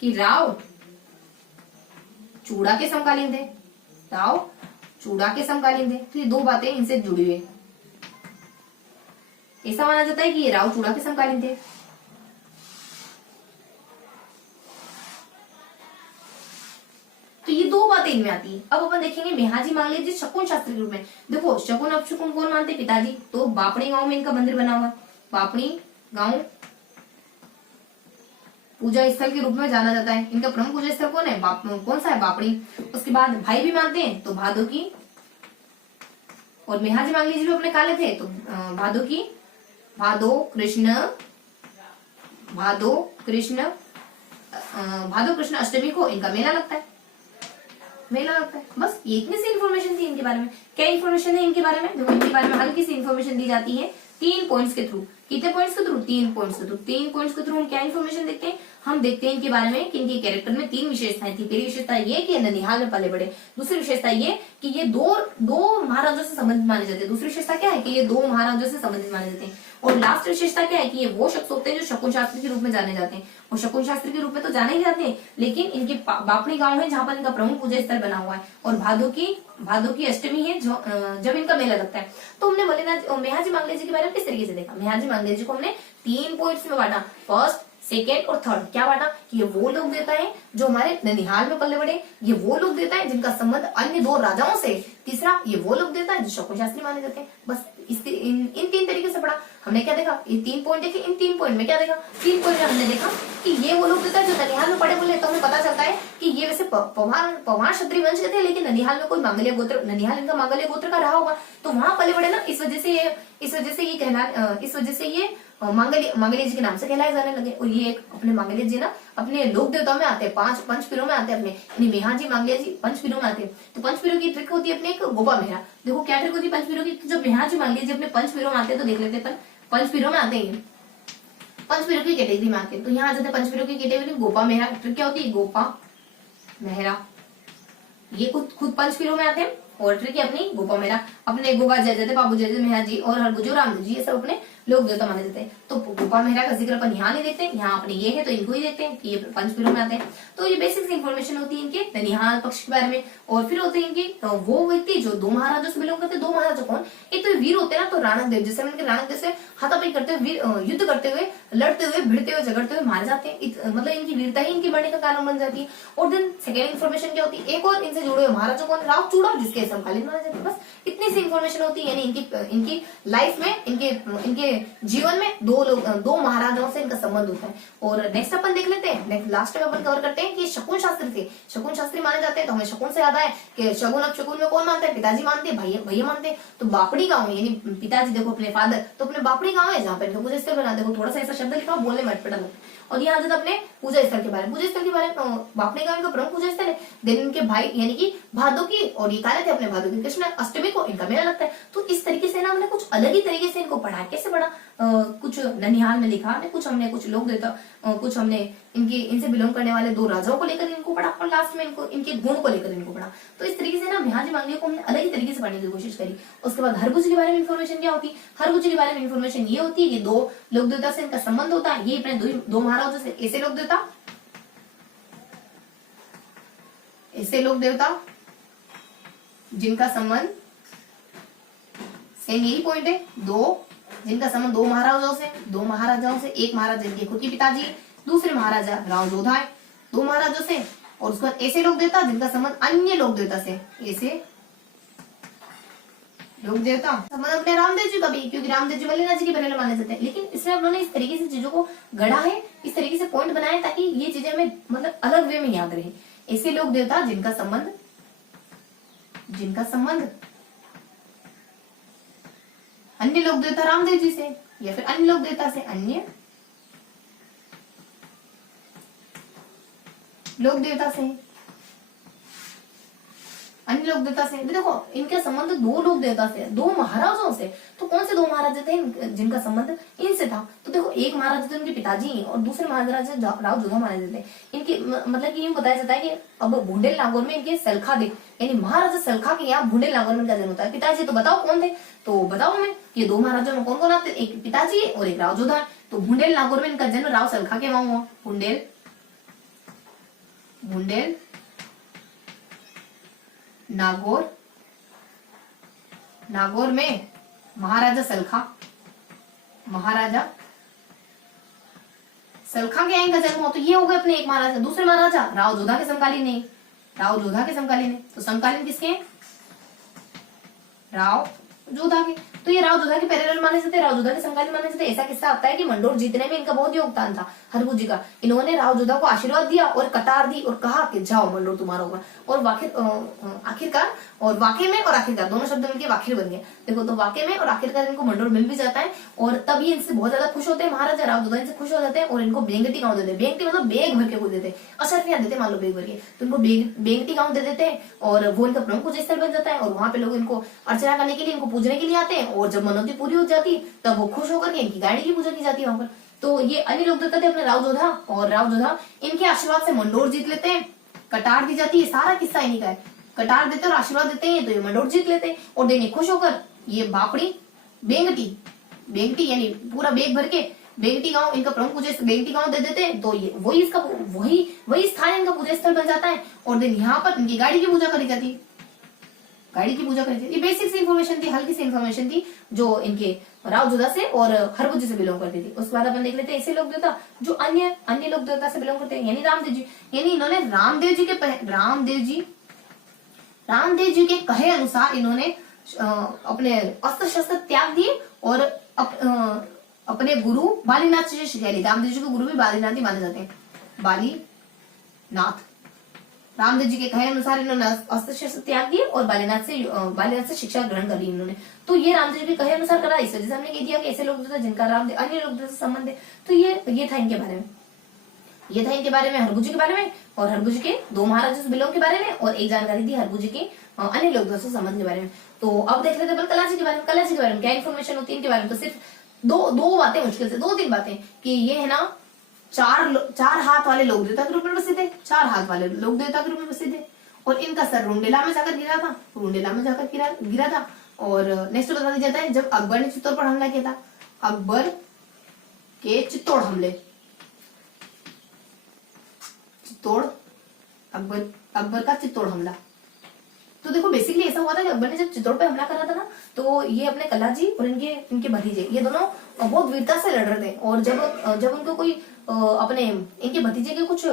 कि राव चूड़ा के समकालीन थे, तो ये 2 बातें इनसे जुड़ी हुई है। ऐसा माना जाता है कि ये राव चूड़ा के समकालीन थे, तो ये 2 बातें इनमें आती है। अब अपन देखेंगे मेहाजी मांगलिया जी शकुन शास्त्री के रूप में। देखो शकुन कौन मानते, पिताजी, तो बापड़ी गांव में इनका मंदिर बना हुआ, बापड़ी गांव पूजा स्थल के रूप में जाना जाता है। इनका प्रमुख पूजा स्थल कौन है, कौन सा है, बापड़ी। उसके बाद भाई भी मानते हैं, तो भादोकी, और मेहाजी मांगलिया जी भी अपने काले थे, तो भादोकी, भादो कृष्ण अष्टमी को इनका मेला लगता है। बस ये इतनी सी इन्फॉर्मेशन थी इनके बारे में। क्या इन्फॉर्मेशन है इनके बारे में, देखो इनके बारे में हल्की सी इन्फॉर्मेशन दी जाती है 3 पॉइंट्स के थ्रू। कितने पॉइंट्स के थ्रू, 3 पॉइंट्स के थ्रू। 3 पॉइंट्स के थ्रू हम क्या इन्फॉर्मेशन देखते हैं, हम देखते हैं इनके बारे में कि इनके कैरेक्टर में 3 विशेषताएं थी। पहली विशेषता ये कि ननिहाल में पले बड़े, दूसरी विशेषता ये कि ये दो महाराजों से संबंधित माने जाते हैं, दूसरी विशेषता क्या है कि ये 2 महाराजों से संबंधित माने जाते हैं, और लास्ट विशेषता क्या है कि ये वो शख्स होते हैं जो शकुन शास्त्री के रूप में जाने जाते हैं। और शकुन शास्त्री के रूप में तो जाने ही जाते हैं, लेकिन इनके बापड़ी गांव है जहां पर इनका प्रमुख पूजा स्थल बना हुआ है, और भादो की अष्टमी है जब इनका मेला लगता है। तो हमने मेहाजी मांगलिया जी के बारे में किस तरीके से देखा, मेहाजी मांगलिया जी को हमने 3 पॉइंट्स में बांटा, फर्स्ट, सेकेंड और थर्ड। क्या बांटा कि ये वो लोग देता है जो हमारे ननिहाल में पले बड़े, ये वो लोग देता है जिनका संबंध अन्य 2 राजाओं से, तीसरा ये वो लोग देता है जो शकुन शास्त्री माने जाते हैं। बस इन 3 तरीके से पढ़ा हमने। क्या देखा, ये 3 पॉइंट देखे, इन 3 पॉइंट में क्या देखा, 3 पॉइंट में हमने देखा कि ये वो लोग देता है जो ननिहाल में पड़े बोले, तो हमें पता चलता है कि ये वैसे पवार क्षत्रिय वंश के थे, लेकिन ननिहाल में कोई मांगलिया गोत्र, ननिहाल इनका मांगलिया गोत्र का रहा होगा, तो वहां पले बड़े ना, इस वजह से ये मांगल्य जी के नाम से कहलाए जाने लगे। और ये एक अपने मांगल्य जी ना अपने लोक देवताओं में आते हैं, 5 पंचपीरों में आते हैं, अपने मेहा जी मांगल्य जी पंचपीरों में आते हैं। तो पंचपीरों की ट्रिक होती है अपने एक गोपा मेहरा। देखो क्या ट्रिक होती है पंचपीरों की, तो जब मेहा जी मांगल्य जी अपने पंचपीरों में आते हैं तो देख लेते हैं पंचपीरों में आते हैं, पंचपीरों की कैटेगरी में आते हैं। तो यहाँ आ जाते हैं पंचपीरों की कैटेगरी गोपा मेहरा। ट्रिक क्या होती है, गोपा मेहरा, ये खुद पंचपीरों में आते हैं। और ट्रिक है अपनी गोपा मेहरा, अपने गोगा जय जयते बाबू जय जय मेहरा जी और हरगुजो रामदेव जी, ये सब अपने लोक देवता माने जाते हैं। तो गोपा मेहरा का जिक्र अपन यहाँ नहीं देखते, यहाँ अपने ये है तो इनको ही देखते हैं कि ये पंचपीरों में आते हैं। तो ये बेसिक इन्फॉर्मेशन होती है इनके ननिहाल पक्ष के बारे में। और फिर होते हैं इनके वो व्यक्ति जो 2 महाराजों से बिलोंग करते हैं। 2 महाराजा कौन, एक तो वीर होते हैं ना, तो राणक देव, जैसे इनके राणक देव से हाथापाई करते हुए युद्ध करते हुए, लड़ते हुए, भिड़ते हुए, झगड़ते हुए मारे जाते हैं। मतलब इनकी वीरता ही इनकी बढ़ने का कारण बन जाती है। और देन सेकेंड इन्फॉर्मेशन क्या होती है, एक और इनसे जुड़े हुए महाराजा कौन, राव चूड़ा, जिसके समकालीन माने जाते हैं। बस इतनी सी इन्फॉर्मेशन होती है, यानी इनकी लाइफ में, इनके जीवन में 2 महाराजाओं से इनका संबंध होता है। और नेक्स्ट अपन देख लेते हैं, नेक्स्ट लास्ट में अपन कवर करते हैं कि शकुन शास्त्री थे। शकुन शास्त्री माने जाते हैं, तो हमें शकुन से याद आए कि शकुन, अब शकुन में कौन मानते हैं, पिताजी मानते हैं, भैया मानते हैं। तो बापड़ी गांव है, यानी पिताजी देखो अपने फादर, तो अपने बापड़ी गांव है जहाँ पे इनका पूजा स्थल बना। देखो थोड़ा सा ऐसा शब्द लिखा बोलने में अटपटा लगता है। और यहाँ जाता अपने पूजा स्थल के बारे में, पूजा स्थल के बारे में बापड़ी गांव का प्रमुख पूजा स्थल है। दिन इनके भाई यानी कि भादों की, और ये कार्य थे अपने भादों की कृष्ण अष्टमी को इनका मेला लगता है। तो इस तरीके से ना हमने कुछ अलग ही तरीके से इनको पढ़ा। कैसे पढ़ा, कुछ ननिहाल में लिखा हमने, कुछ लोग देता, कुछ हमने इनसे बिलोंग करने वाले 2 राजाओं को लेकर इनको पढ़ा, और लास्ट में इनके गुण को लेकर इनको पढ़ा। तो इस तरीके से ना मेहा जी मांगलिय को हमने अलग ही तरीके से पढ़ने की कोशिश करी। उसके बाद हरगुज के बारे में इन्फॉर्मेशन क्या होती है, हरगुज के बारे में इन्फॉर्मेशन ये होती है कि 2 लोक देवता से इनका संबंध होता है। ये अपने 2 महाराजों से ऐसे लोक देवता जिनका संबंध, सेम यही पॉइंट है, 2 जिनका संबंध 2 महाराजाओं से, एक महाराजा जिनके खुद के पिताजी, दूसरे महाराजा राव जोधा है, 2 महाराजों से। और उसके बाद ऐसे लोग देवता जिनका संबंध अन्य लोक देवता से, ऐसे लोक देवता संबंध अपने रामदेव जी का भी, क्योंकि रामदेव जी मल्लिनाथ जी के पहले माने जाते हैं। लेकिन इसमें उन्होंने इस तरीके से चीजों को गढ़ा है, इस तरीके से पॉइंट बनाए ताकि ये चीजें हमें मतलब अलग वे में याद रहे। ऐसे लोक देवता जिनका संबंध अन्य लोक देवता रामदेव जी से, या फिर अन्य लोक देवता से, अन्य लोक देवता से, अन्य लोक देवता से। देखो इनका संबंध 2 लोक देवता से, 2 महाराजाओं से। तो कौन से 2 महाराजा थे जिनका संबंध इनसे था, तो देखो एक महाराजा तो इनके पिताजी हैं, और दूसरे महाराजा राव जोधा माने जाते हैं। इनके मतलब कि ये बताया जाता है कि अब बुंडेल नागौर में इनके सलखा देख, यानी महाराजा सलखा के यहाँ बुंडेल नागौर में इनका जन्म होता है। पिताजी तो बताओ कौन थे, तो बताओ हमें ये 2 महाराजा में कौन कौन आते, एक पिताजी और एक राव जोधा। तो बुंडेल नागौर में इनका जन्म राव सलखा के वहां हुआ। बुंडेल नागौर में महाराजा सलखा के यहाँ इनका जन्म हुआ। तो ये हो गए अपने एक महाराजा। दूसरे महाराजा राव जोधा के समकालीन है, तो समकालीन किसके हैं, राव जोधा के। तो ये राव जोधा के पैरेलल माने जाते, राव जोधा के समकालीन माने जाते। ऐसा किस्सा आता है कि मंडोर जीतने में इनका बहुत योगदान था हरगुज जी का। इन्होंने राव जोधा को आशीर्वाद दिया और कतार दी और कहा कि जाओ मंडोर तुम्हारा होगा। और आखिरकार और वाकई में और आखिरकार दोनों शब्द मिलकर वाखिर बन गए। देखो तो वाकई में और आखिरकार इनको मंडोर मिल भी जाता है, और तब ये इनसे बहुत ज्यादा खुश होते हैं। महाराजा राव जोधा इनसे खुश हो जाते हैं और इनको बेंगटी गांव दे देते हैं। बेंगटी मतलब बेग भर के को देते हैं, असर देते मान लो बेग भर के, तो इनको बेंगटी गांव दे देते हैं। और वो इनका प्रमुख पूजा स्थल बन जाता है, और वहां पे लोग इनको अर्चना करने के लिए, इनको पूजने के लिए आते हैं। और जब मनोती पूरी हो जाती तब वो खुश होकर के इनकी गाड़ी की पूजा की जाती है वहां पर। तो ये अन्य लोग देते थे अपने राव जोधा, और राव जोधा इनके आशीर्वाद से मंडोर जीत लेते हैं। कटार दी जाती है, सारा किस्सा इन्हीं का है। कटार देते और आशीर्वाद देते हैं तो ये मंडोर जीत लेते हैं। और देने खुश होकर ये बापड़ी बेंगटी यानी पूरा बेग भर के बेंगटी गांव इनका प्रमुख पूजा बेंगटी गांव दे देते हैं। तो ये वही स्थान इनका पूजा स्थल बन जाता है। और दिन यहाँ पर इनकी गाड़ी की पूजा करी जाती है, ये बेसिक सी इन्फॉर्मेशन थी, हल्की सी इन्फॉर्मेशन थी जो इनके राव जोधा से और हरगुज से बिलोंग करती थी। उसके बाद अपन देख लेते हैं ऐसे लोग देवता जो अन्य लोग देवता से बिलोंग करते हैं, यानी रामदेव जी। यानी इन्होंने रामदेव जी के कहे अनुसार इन्होंने अपने अस्त्र शस्त्र त्याग दिए और अपने गुरु बालीनाथ से शिक्षा ली। रामदेव जी के गुरु भी बालीनाथ ही माने जाते हैं, बालीनाथ। रामदेव जी के कहे अनुसार इन्होंने अस्त्र शस्त्र त्याग दिए और बालीनाथ से शिक्षा ग्रहण कर ली इन्होंने। तो ये रामदेव जी के कहे अनुसार करा, इस वजह से हमने कह दिया कि ऐसे लोग थे जिनका रामदेव अन्य लोग से संबंध है। तो ये था इनके बारे में, ये था इनके बारे में, हरभुजी के बारे में, और हरभुजी के 2 महाराजा से बिलोंग के बारे में, और एक जानकारी थी हरभुजी के अन्य लोग से संबंध के बारे में। तो अब देख लेते हैं कलाजी के बारे में। कलाजी के बारे में क्या इन्फॉर्मेशन होती है इनके बारे में? तो सिर्फ दो बातें, मुश्किल से 2-3 बातें, कि ये है ना 4 हाथ वाले लोक देवता के रूप में प्रसिद्ध है, 4 हाथ वाले लोक देवता के रूप में प्रसिद्ध है, और इनका सर रुंडेला में जाकर गिरा था, रुंडेला में जाकर गिरा था। और नेक्स्ट बता दिया जाता है, जब अकबर ने चित्तौड़ पर हमला किया था, अकबर के चित्तौड़ हमले, अकबर का चित्तौड़ हमला। तो देखो बेसिकली ऐसा हुआ था कि अकबर ने जब चित्तौड़ पे हमला करा था ना, तो ये अपने कलाजी और इनके भतीजे, ये दोनों बहुत वीरता से लड़ रहे थे। और जब उनको कोई अपने इनके भतीजे के कुछ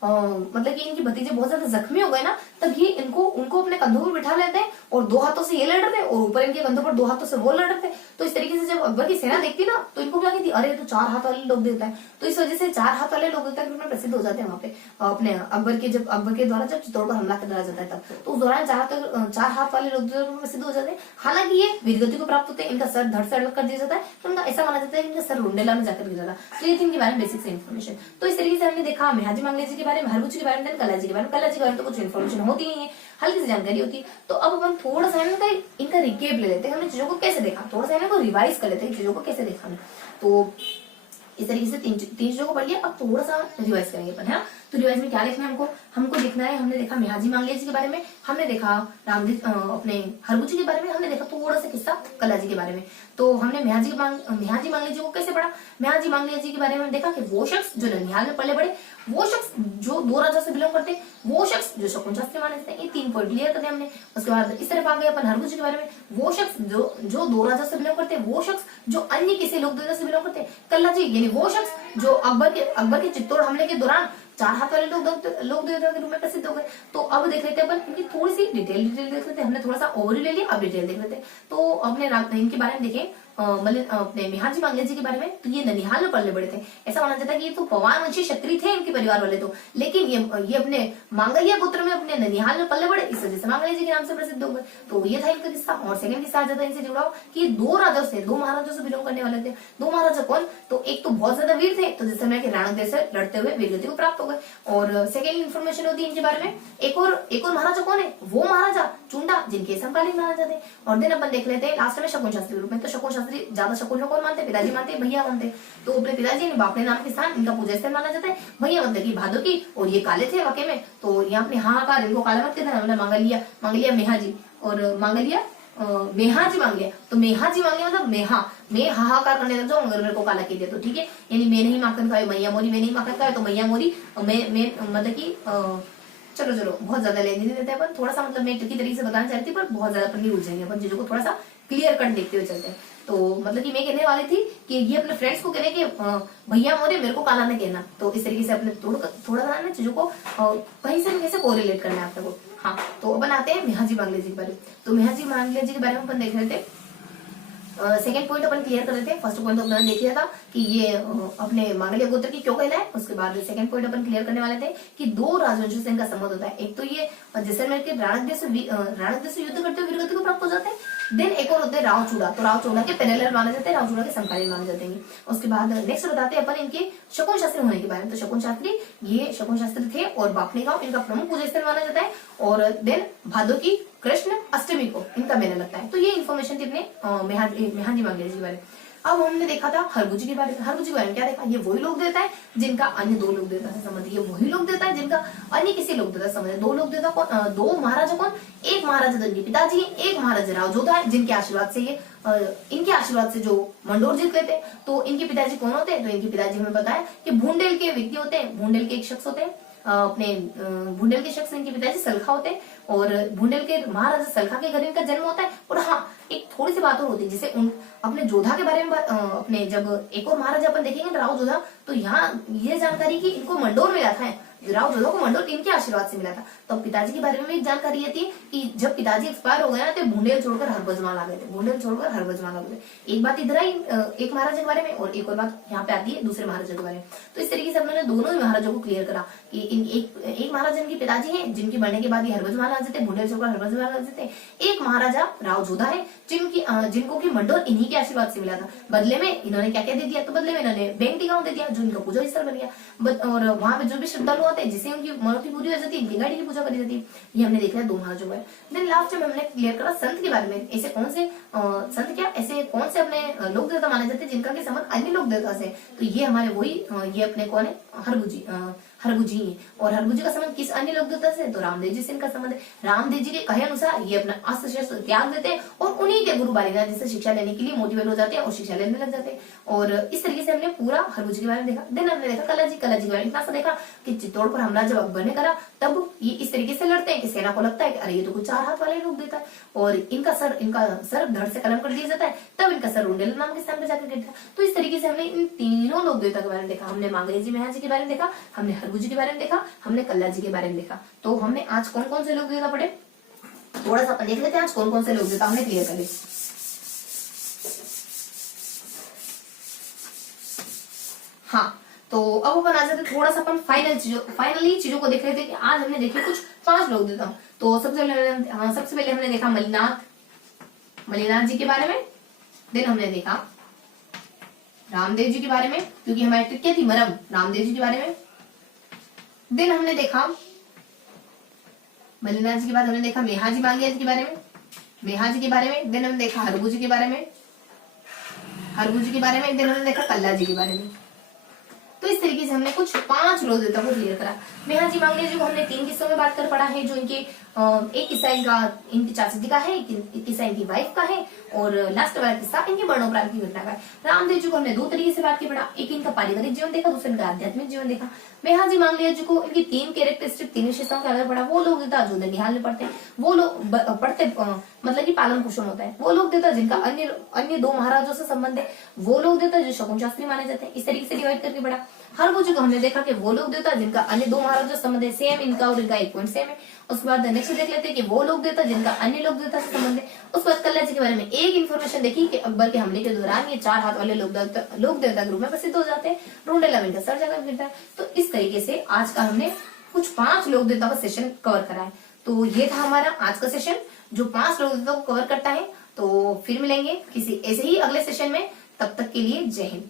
मतलब कि इनके भतीजे बहुत ज्यादा जख्मी हो गए ना, तब ये उनको अपने कंधों पर बिठा लेते हैं और 2 हाथों से ये लड़ रहे थे और ऊपर इनके कंधों पर 2 हाथों से वो लड़ रहे थे। तो इस तरीके से जब अकबर की सेना देखती ना, तो इनको क्या कहती, अरे तो 4 हाथ वाले लोग देवता है। तो इस वजह से 4 हाथ वाले लोग देवता के रूप में प्रसिद्ध हो जाते हैं वहां पे अपने अकबर के द्वारा जब चित्तौड़ पर हमला करा जाता है तब। तो उस दौरान 4 हाथ वाले लोग प्रसिद्ध हो जाते हैं। हालांकि ये वीरगति को प्राप्त होते हैं, इनका सर धड़ से अलग कर दिया जाता है, तो उनका ऐसा माना जाता है कि इनका सर रुंडेला में जाकर गिरा था। तो ये थी इनके बारे में बेसिक से इन्फॉर्मेशन। तो इस तरीके से हमने देखा मेहाजी मंगलेजी के बारे में, हरभुजी के बारे में, कलाजी के बारे में। कलाजी के बारे में तो कुछ इन्फॉर्मेशन होती ही है, हल्की सी जानकारी होती है। तो अब अपन थोड़ा सा इनका रिकेप ले लेते हैं, हमने चीजों को कैसे देखा, थोड़ा सा इनको रिवाइज कर लेते हैं चीजों को कैसे देखा। तो इस तरीके से 3 चीजों को पढ़ लिया, अब थोड़ा सा रिवाइज करेंगे अपन, है ना। तो रिवाइज में क्या लिखना है हमको लिखना है, हमने देखा मेहाजी मंगलेजी के बारे में, हमने देखा अपने हरभुजी के बारे में, हमने देखा थोड़ा सा किस्सा कलाजी के बारे में। तो हमने मेहाजी मंगलेजी को कैसे पढ़ा, मेहाजी मंगलेजी के बारे में देखा कि वो शख्स जो ननिहाल में पले बड़े, वो शख्स जो 2 राजा से बिलोंग करते, वो शख्स जो शकुन शास्त्री माने जाते हैं। ये 3 पॉइंट क्लियर करते हैं हमने। उसके बाद इस तरफ आ गए अपन हरभुजी के बारे में, वो शख्स जो 2 राजा से बिलोंग करते, वो शख्स जो अन्य किसी लोक देवता से बिलोंग करते। कलाजी यानी वो शख्स जो अकबर के चित्तौड़ हमले के दौरान 4 हाथ वाले लोक देवता के रूप में प्रसिद्ध हो गए। तो अब देख लेते हैं अपन इनकी थोड़ी सी डिटेल देख लेते हैं। हमने थोड़ा सा ओवरव्यू ले लिया, अब डिटेल देख लेते हैं। तो अपने इनके बारे में देखें, अपने मेहाजी मंगलेजी के बारे में, तो ये ननिहाल में पले बड़े थे। ऐसा माना जाता है कि ये तो पवार वंशी क्षत्रिय थे इनके परिवार वाले तो, लेकिन ये अपने मांगलिया गोत्र में अपने ननिहाल में पले बड़े, इस वजह से मंगलेजी के नाम से प्रसिद्ध हो गए। तो ये था इनका किस्सा। और सेकंड किस्सा जाता है इनसे जुड़ा हो कि 2 महाराजों से बिलोंग करने वाले थे। 2 महाराजा कौन, तो एक तो बहुत ज्यादा वीर थे, तो जिस समय के राणकदेव से लड़ते हुए वीरगति को प्राप्त हो गए। और सेकंड इन्फॉर्मेशन होती है इनके बारे में, एक और महाराजा कौन है, वो महाराजा चुंडा जिनके समकालीन महाराजा थे। और दिन अपन देख लेते हैं लास्ट में शकुन शास्त्री के रूप में। तो शकुन शास्त्री ज्यादा शकुन कौन मानते, पिताजी मानते, भैया मानते। तो अपने पिताजी बापड़े नाम के स्थान इनका पूजा स्थल माना जाता है। भैया मतलब की भादो की, और ये काले थे वाकई में। तो यहाँ अपने हाहाकार, इनको काला मत कहते हैं, मांगलिया मेहाजी और मांगलिया मेहाजी मांगलिया। तो मेहाजी मांगलिया मतलब मैं हाहाकार करने लग जाऊं अगर मेरे को काला कह दिया तो, ठीक है। यानी मैं नहीं माखन खाए, मैया मोरी मैं नहीं माखन खाए, तो मैया मोरी मैं मतलब की चलो बहुत ज्यादा लेने नहीं देते अपन, थोड़ा सा मतलब मैं की तरीके से बताना चाहती पर बहुत ज्यादा अपन नहीं उलझ जाएंगे अपन, चीजों को थोड़ा सा क्लियर कट देखते हुए चलते हैं। तो मतलब कि मैं कहने वाली थी कि ये अपने फ्रेंड्स को कहने कि भैया मोरे मेरे को काला न कहना। तो इस तरीके से अपने थोड़ा सा ना चीजों को कहीं से कैसे कोरिलेट करना है आपको। हाँ, तो अपन आते हैं मेहाजी मंगलेजी के बारे में। तो मेहाजी मंगलेजी के बारे में अपन देख रहे थे। सेकेंड पॉइंट अपन क्लियर कर रहे थे। फर्स्ट पॉइंट तो अपन देख लिया था कि ये अपने मांगलिया गोत्र की क्यों कहलाए। उसके बाद सेकंड पॉइंट अपन क्लियर करने वाले थे कि 2 राजवंशों से इनका संबंध होता है। एक तो ये जैसलमेर के राणकदेव से युद्ध करते हुए वीरगति को प्राप्त हो जाते हैं। देन एक और होते हैं रावचूड़ा। तो रावचूड़ा के पैरेलल माने जाते हैं, रावचूड़ा के समकालीन माने जाते हैं। उसके बाद नेक्स्ट बताते हैं अपन इनके शकुन शास्त्री होने के बारे में। तो शकुन शास्त्री थे और बापनी गांव इनका प्रमुख पूजा स्थल माना जाता है। और देन भादो की कृष्ण अष्टमी को इनका मेला लगता है। तो ये इन्फॉर्मेशन थी अपने मेहाजी मंगलेजी के बारे में। अब हमने देखा था हरभुजी के बारे में। हरभुजी के बारे में क्या देखा, ये वही लोग देता है जिनका अन्य 2 लोग देता से संबंध, ये वही लोग देता है जिनका अन्य किसी लोग देता से संबंध। 2 लोग देता कौन, 2 महाराजा कौन, एक महाराजा इनके पिताजी, एक महाराजा राव जोधा है जिनके आशीर्वाद से ये इनके आशीर्वाद से जो मंडोर जीत लेते हैं। तो इनके पिताजी कौन होते हैं, तो इनके पिताजी हमें पता है कि भूंडेल के व्यक्ति होते हैं, भूंडेल के एक शख्स होते हैं। अपने भूंडेल के शख्स इनके पिताजी सलखा होते हैं और भूंडेल के महाराजा सलखा के घर इनका जन्म होता है। और हाँ, एक थोड़ी सी बात और होती है, जैसे अपने जोधा के बारे में अपने जब एक और महाराजा अपन देखेंगे राव जोधा, तो यहाँ ये जानकारी कि इनको मंडोर मिला था, राव जोधा को मंडोर इनके आशीर्वाद से मिला था। तो पिताजी के बारे में एक जानकारी ये थी कि जब पिताजी एक्सपायर हो गए ना, तो भूंडेल छोड़कर हरभजमाल आ गए थे, भूंडेल छोड़कर हरभजमाल आ गए। एक बात इधर आई एक महाराजा के बारे में, और एक और बात यहाँ पे आती है दूसरे महाराजा के बारे में। तो इस तरीके से हमने दोनों ही महाराजों को क्लियर करा कि इन एक महाराजा इनके पिताजी हैं जिनके मरने के बाद ये हरभज महाराज थे, बुंदेल चौका हरभज महाराज थे। एक महाराजा राव जोधा है जिनको की मंडोर इन्हीं के आशीर्वाद से मिला था। बदले में इन्होंने क्या क्या दे दिया, तो बदले में इन्होंने बैंक गांव दे दिया जो इनका पूजा स्थल बन गया। और वहां पे जो भी श्रद्धालु आते हैं जिससे उनकी मनोती पूरी हो जाती है, इनकी गाड़ी की पूजा करी जाती है। ये हमने देखा है 2 महाराजों में। देन लास्ट में हमने क्लियर करा संत के बारे में। ऐसे कौन से संत क्या ऐसे कौन से अपने लोक देवता माने जाते हैं जिनका के संबंध अन्य लोक देवता से, तो ये हमारे वही ये अपने कौन है, हरभुजी है। और हरभुजी का संबंध किस अन्य लोक देवता से, तो रामदेव जी से इनका संबंध है। रामदेव जी के कहे अनुसार ये अपना अस्त्र शस्त्र त्याग देते हैं और उन्हीं के गुरु बालिका जिससे शिक्षा लेने के लिए मोटिवेट हो जाते हैं और शिक्षा लेने लग जाते हैं। और इस तरीके से हमने पूरा हरभुजी के बारे में देखा। देन हमने देखा कलाजी के बारे में इतना सा देखा कि चित्तौड़ पर हमला जब अकबर ने करा तब ये इस तरीके से लड़ते हैं कि सेना को लगता है कि अरे ये तो कुछ 4 हाथ वाले लोग देता है, और इनका सर धड़ से कलम कर दिया जाता है, तब इनका सर रुंडेला नाम के स्थान पर जाकर गिरता है। तो इस तरीके से हमने इन तीनों लोक देवता के बारे में देखा। हमने मांगले जी मेहा जी के बारे में देखा, हमने हरभुजी के बारे में देखा, हमने कल्ला जी के बारे में देखा। तो हमने आज कौन कौन से लोक देवता पढ़े, थोड़ा सा अपन देख लेते हैं आज कौन कौन से लोक देवता हमने क्लियर कर लिए। हाँ, तो अब अपन आ जाते थोड़ा सा अपन फाइनली चीजों को देख रहे थे कि आज हमने देखे कुछ 5 लोक देवता। तो सबसे पहले हमने देखा मलिनाथ जी के बारे में। देन हमने देखा रामदेव जी के बारे में, क्योंकि हमारी ट्रिक क्या थी, मरम, रामदेव जी के बारे में। देन हमने देखा मलिनाथ जी के बाद हमने देखा मेहा जी मांगिया जी के बारे में, मेहा जी के बारे में। देन हमने देखा हरभुजी के बारे में, हरभुजी के बारे में। देन हमने देखा कल्ला जी के बारे में। तो इस तरीके से हमने कुछ 5 लोक देवता को क्लियर करा। मेहा जी मांगलिया जी को हमने 3 किस्सों में बात कर पड़ा है, जो इनके एक किस्सा इनकी चाचा जी का है, एक किस्सा इनकी वाइफ का है, और लास्ट वाला किस्सा इनके मरणोपरांत की घटना का है। रामदेव जी को हमने 2 तरीके से बात की पड़ा, एक इनका पारिवारिक जीवन देखा, दूसरा इनका आध्यात्मिक जीवन देखा। मेहा जी मांगलिया जी को इनकी 3 कैरेक्टरिस्टिक 3 विशेषताओं का अलग पड़ा। वो लोग देवता जो ननिहाल में पढ़ते हैं, वो लोग पढ़ते मतलब की पालन पोषण होता है। वो लोग देवता जिनका अन्य 2 महाराजों से संबंध है, वो लोग देवता जो शकुन शास्त्री माने जाते हैं। इस तरीके से डिवाइड करके पढ़ा। हरभुजी को हमने देखा कि वो लोग देवता जिनका अन्य 2 महाराजों से संबंध है, सेम इनका और इनका 1 पॉइंट सेम है। उसके बाद नेक्स्ट देख लेते हैं कि वो लोग देवता जिनका अन्य लोग देवता से संबंध है। उसके बाद कल्ला जी के बारे में एक इन्फॉर्मेशन देखी कि अकबर के हमले के दौरान ये 4 हाथ वाले लोग देवता के रूप में प्रसिद्ध हो जाते हैं, रुंडेला में इनका सर जाकर गिरता है। तो इस तरीके से आज का हमने कुछ 5 लोक देवता का सेशन कवर करा है। तो ये था हमारा आज का सेशन जो 5 लोक देवता को कवर करता है। तो फिर मिलेंगे किसी ऐसे ही अगले सेशन में, तब तक के लिए जय हिंद।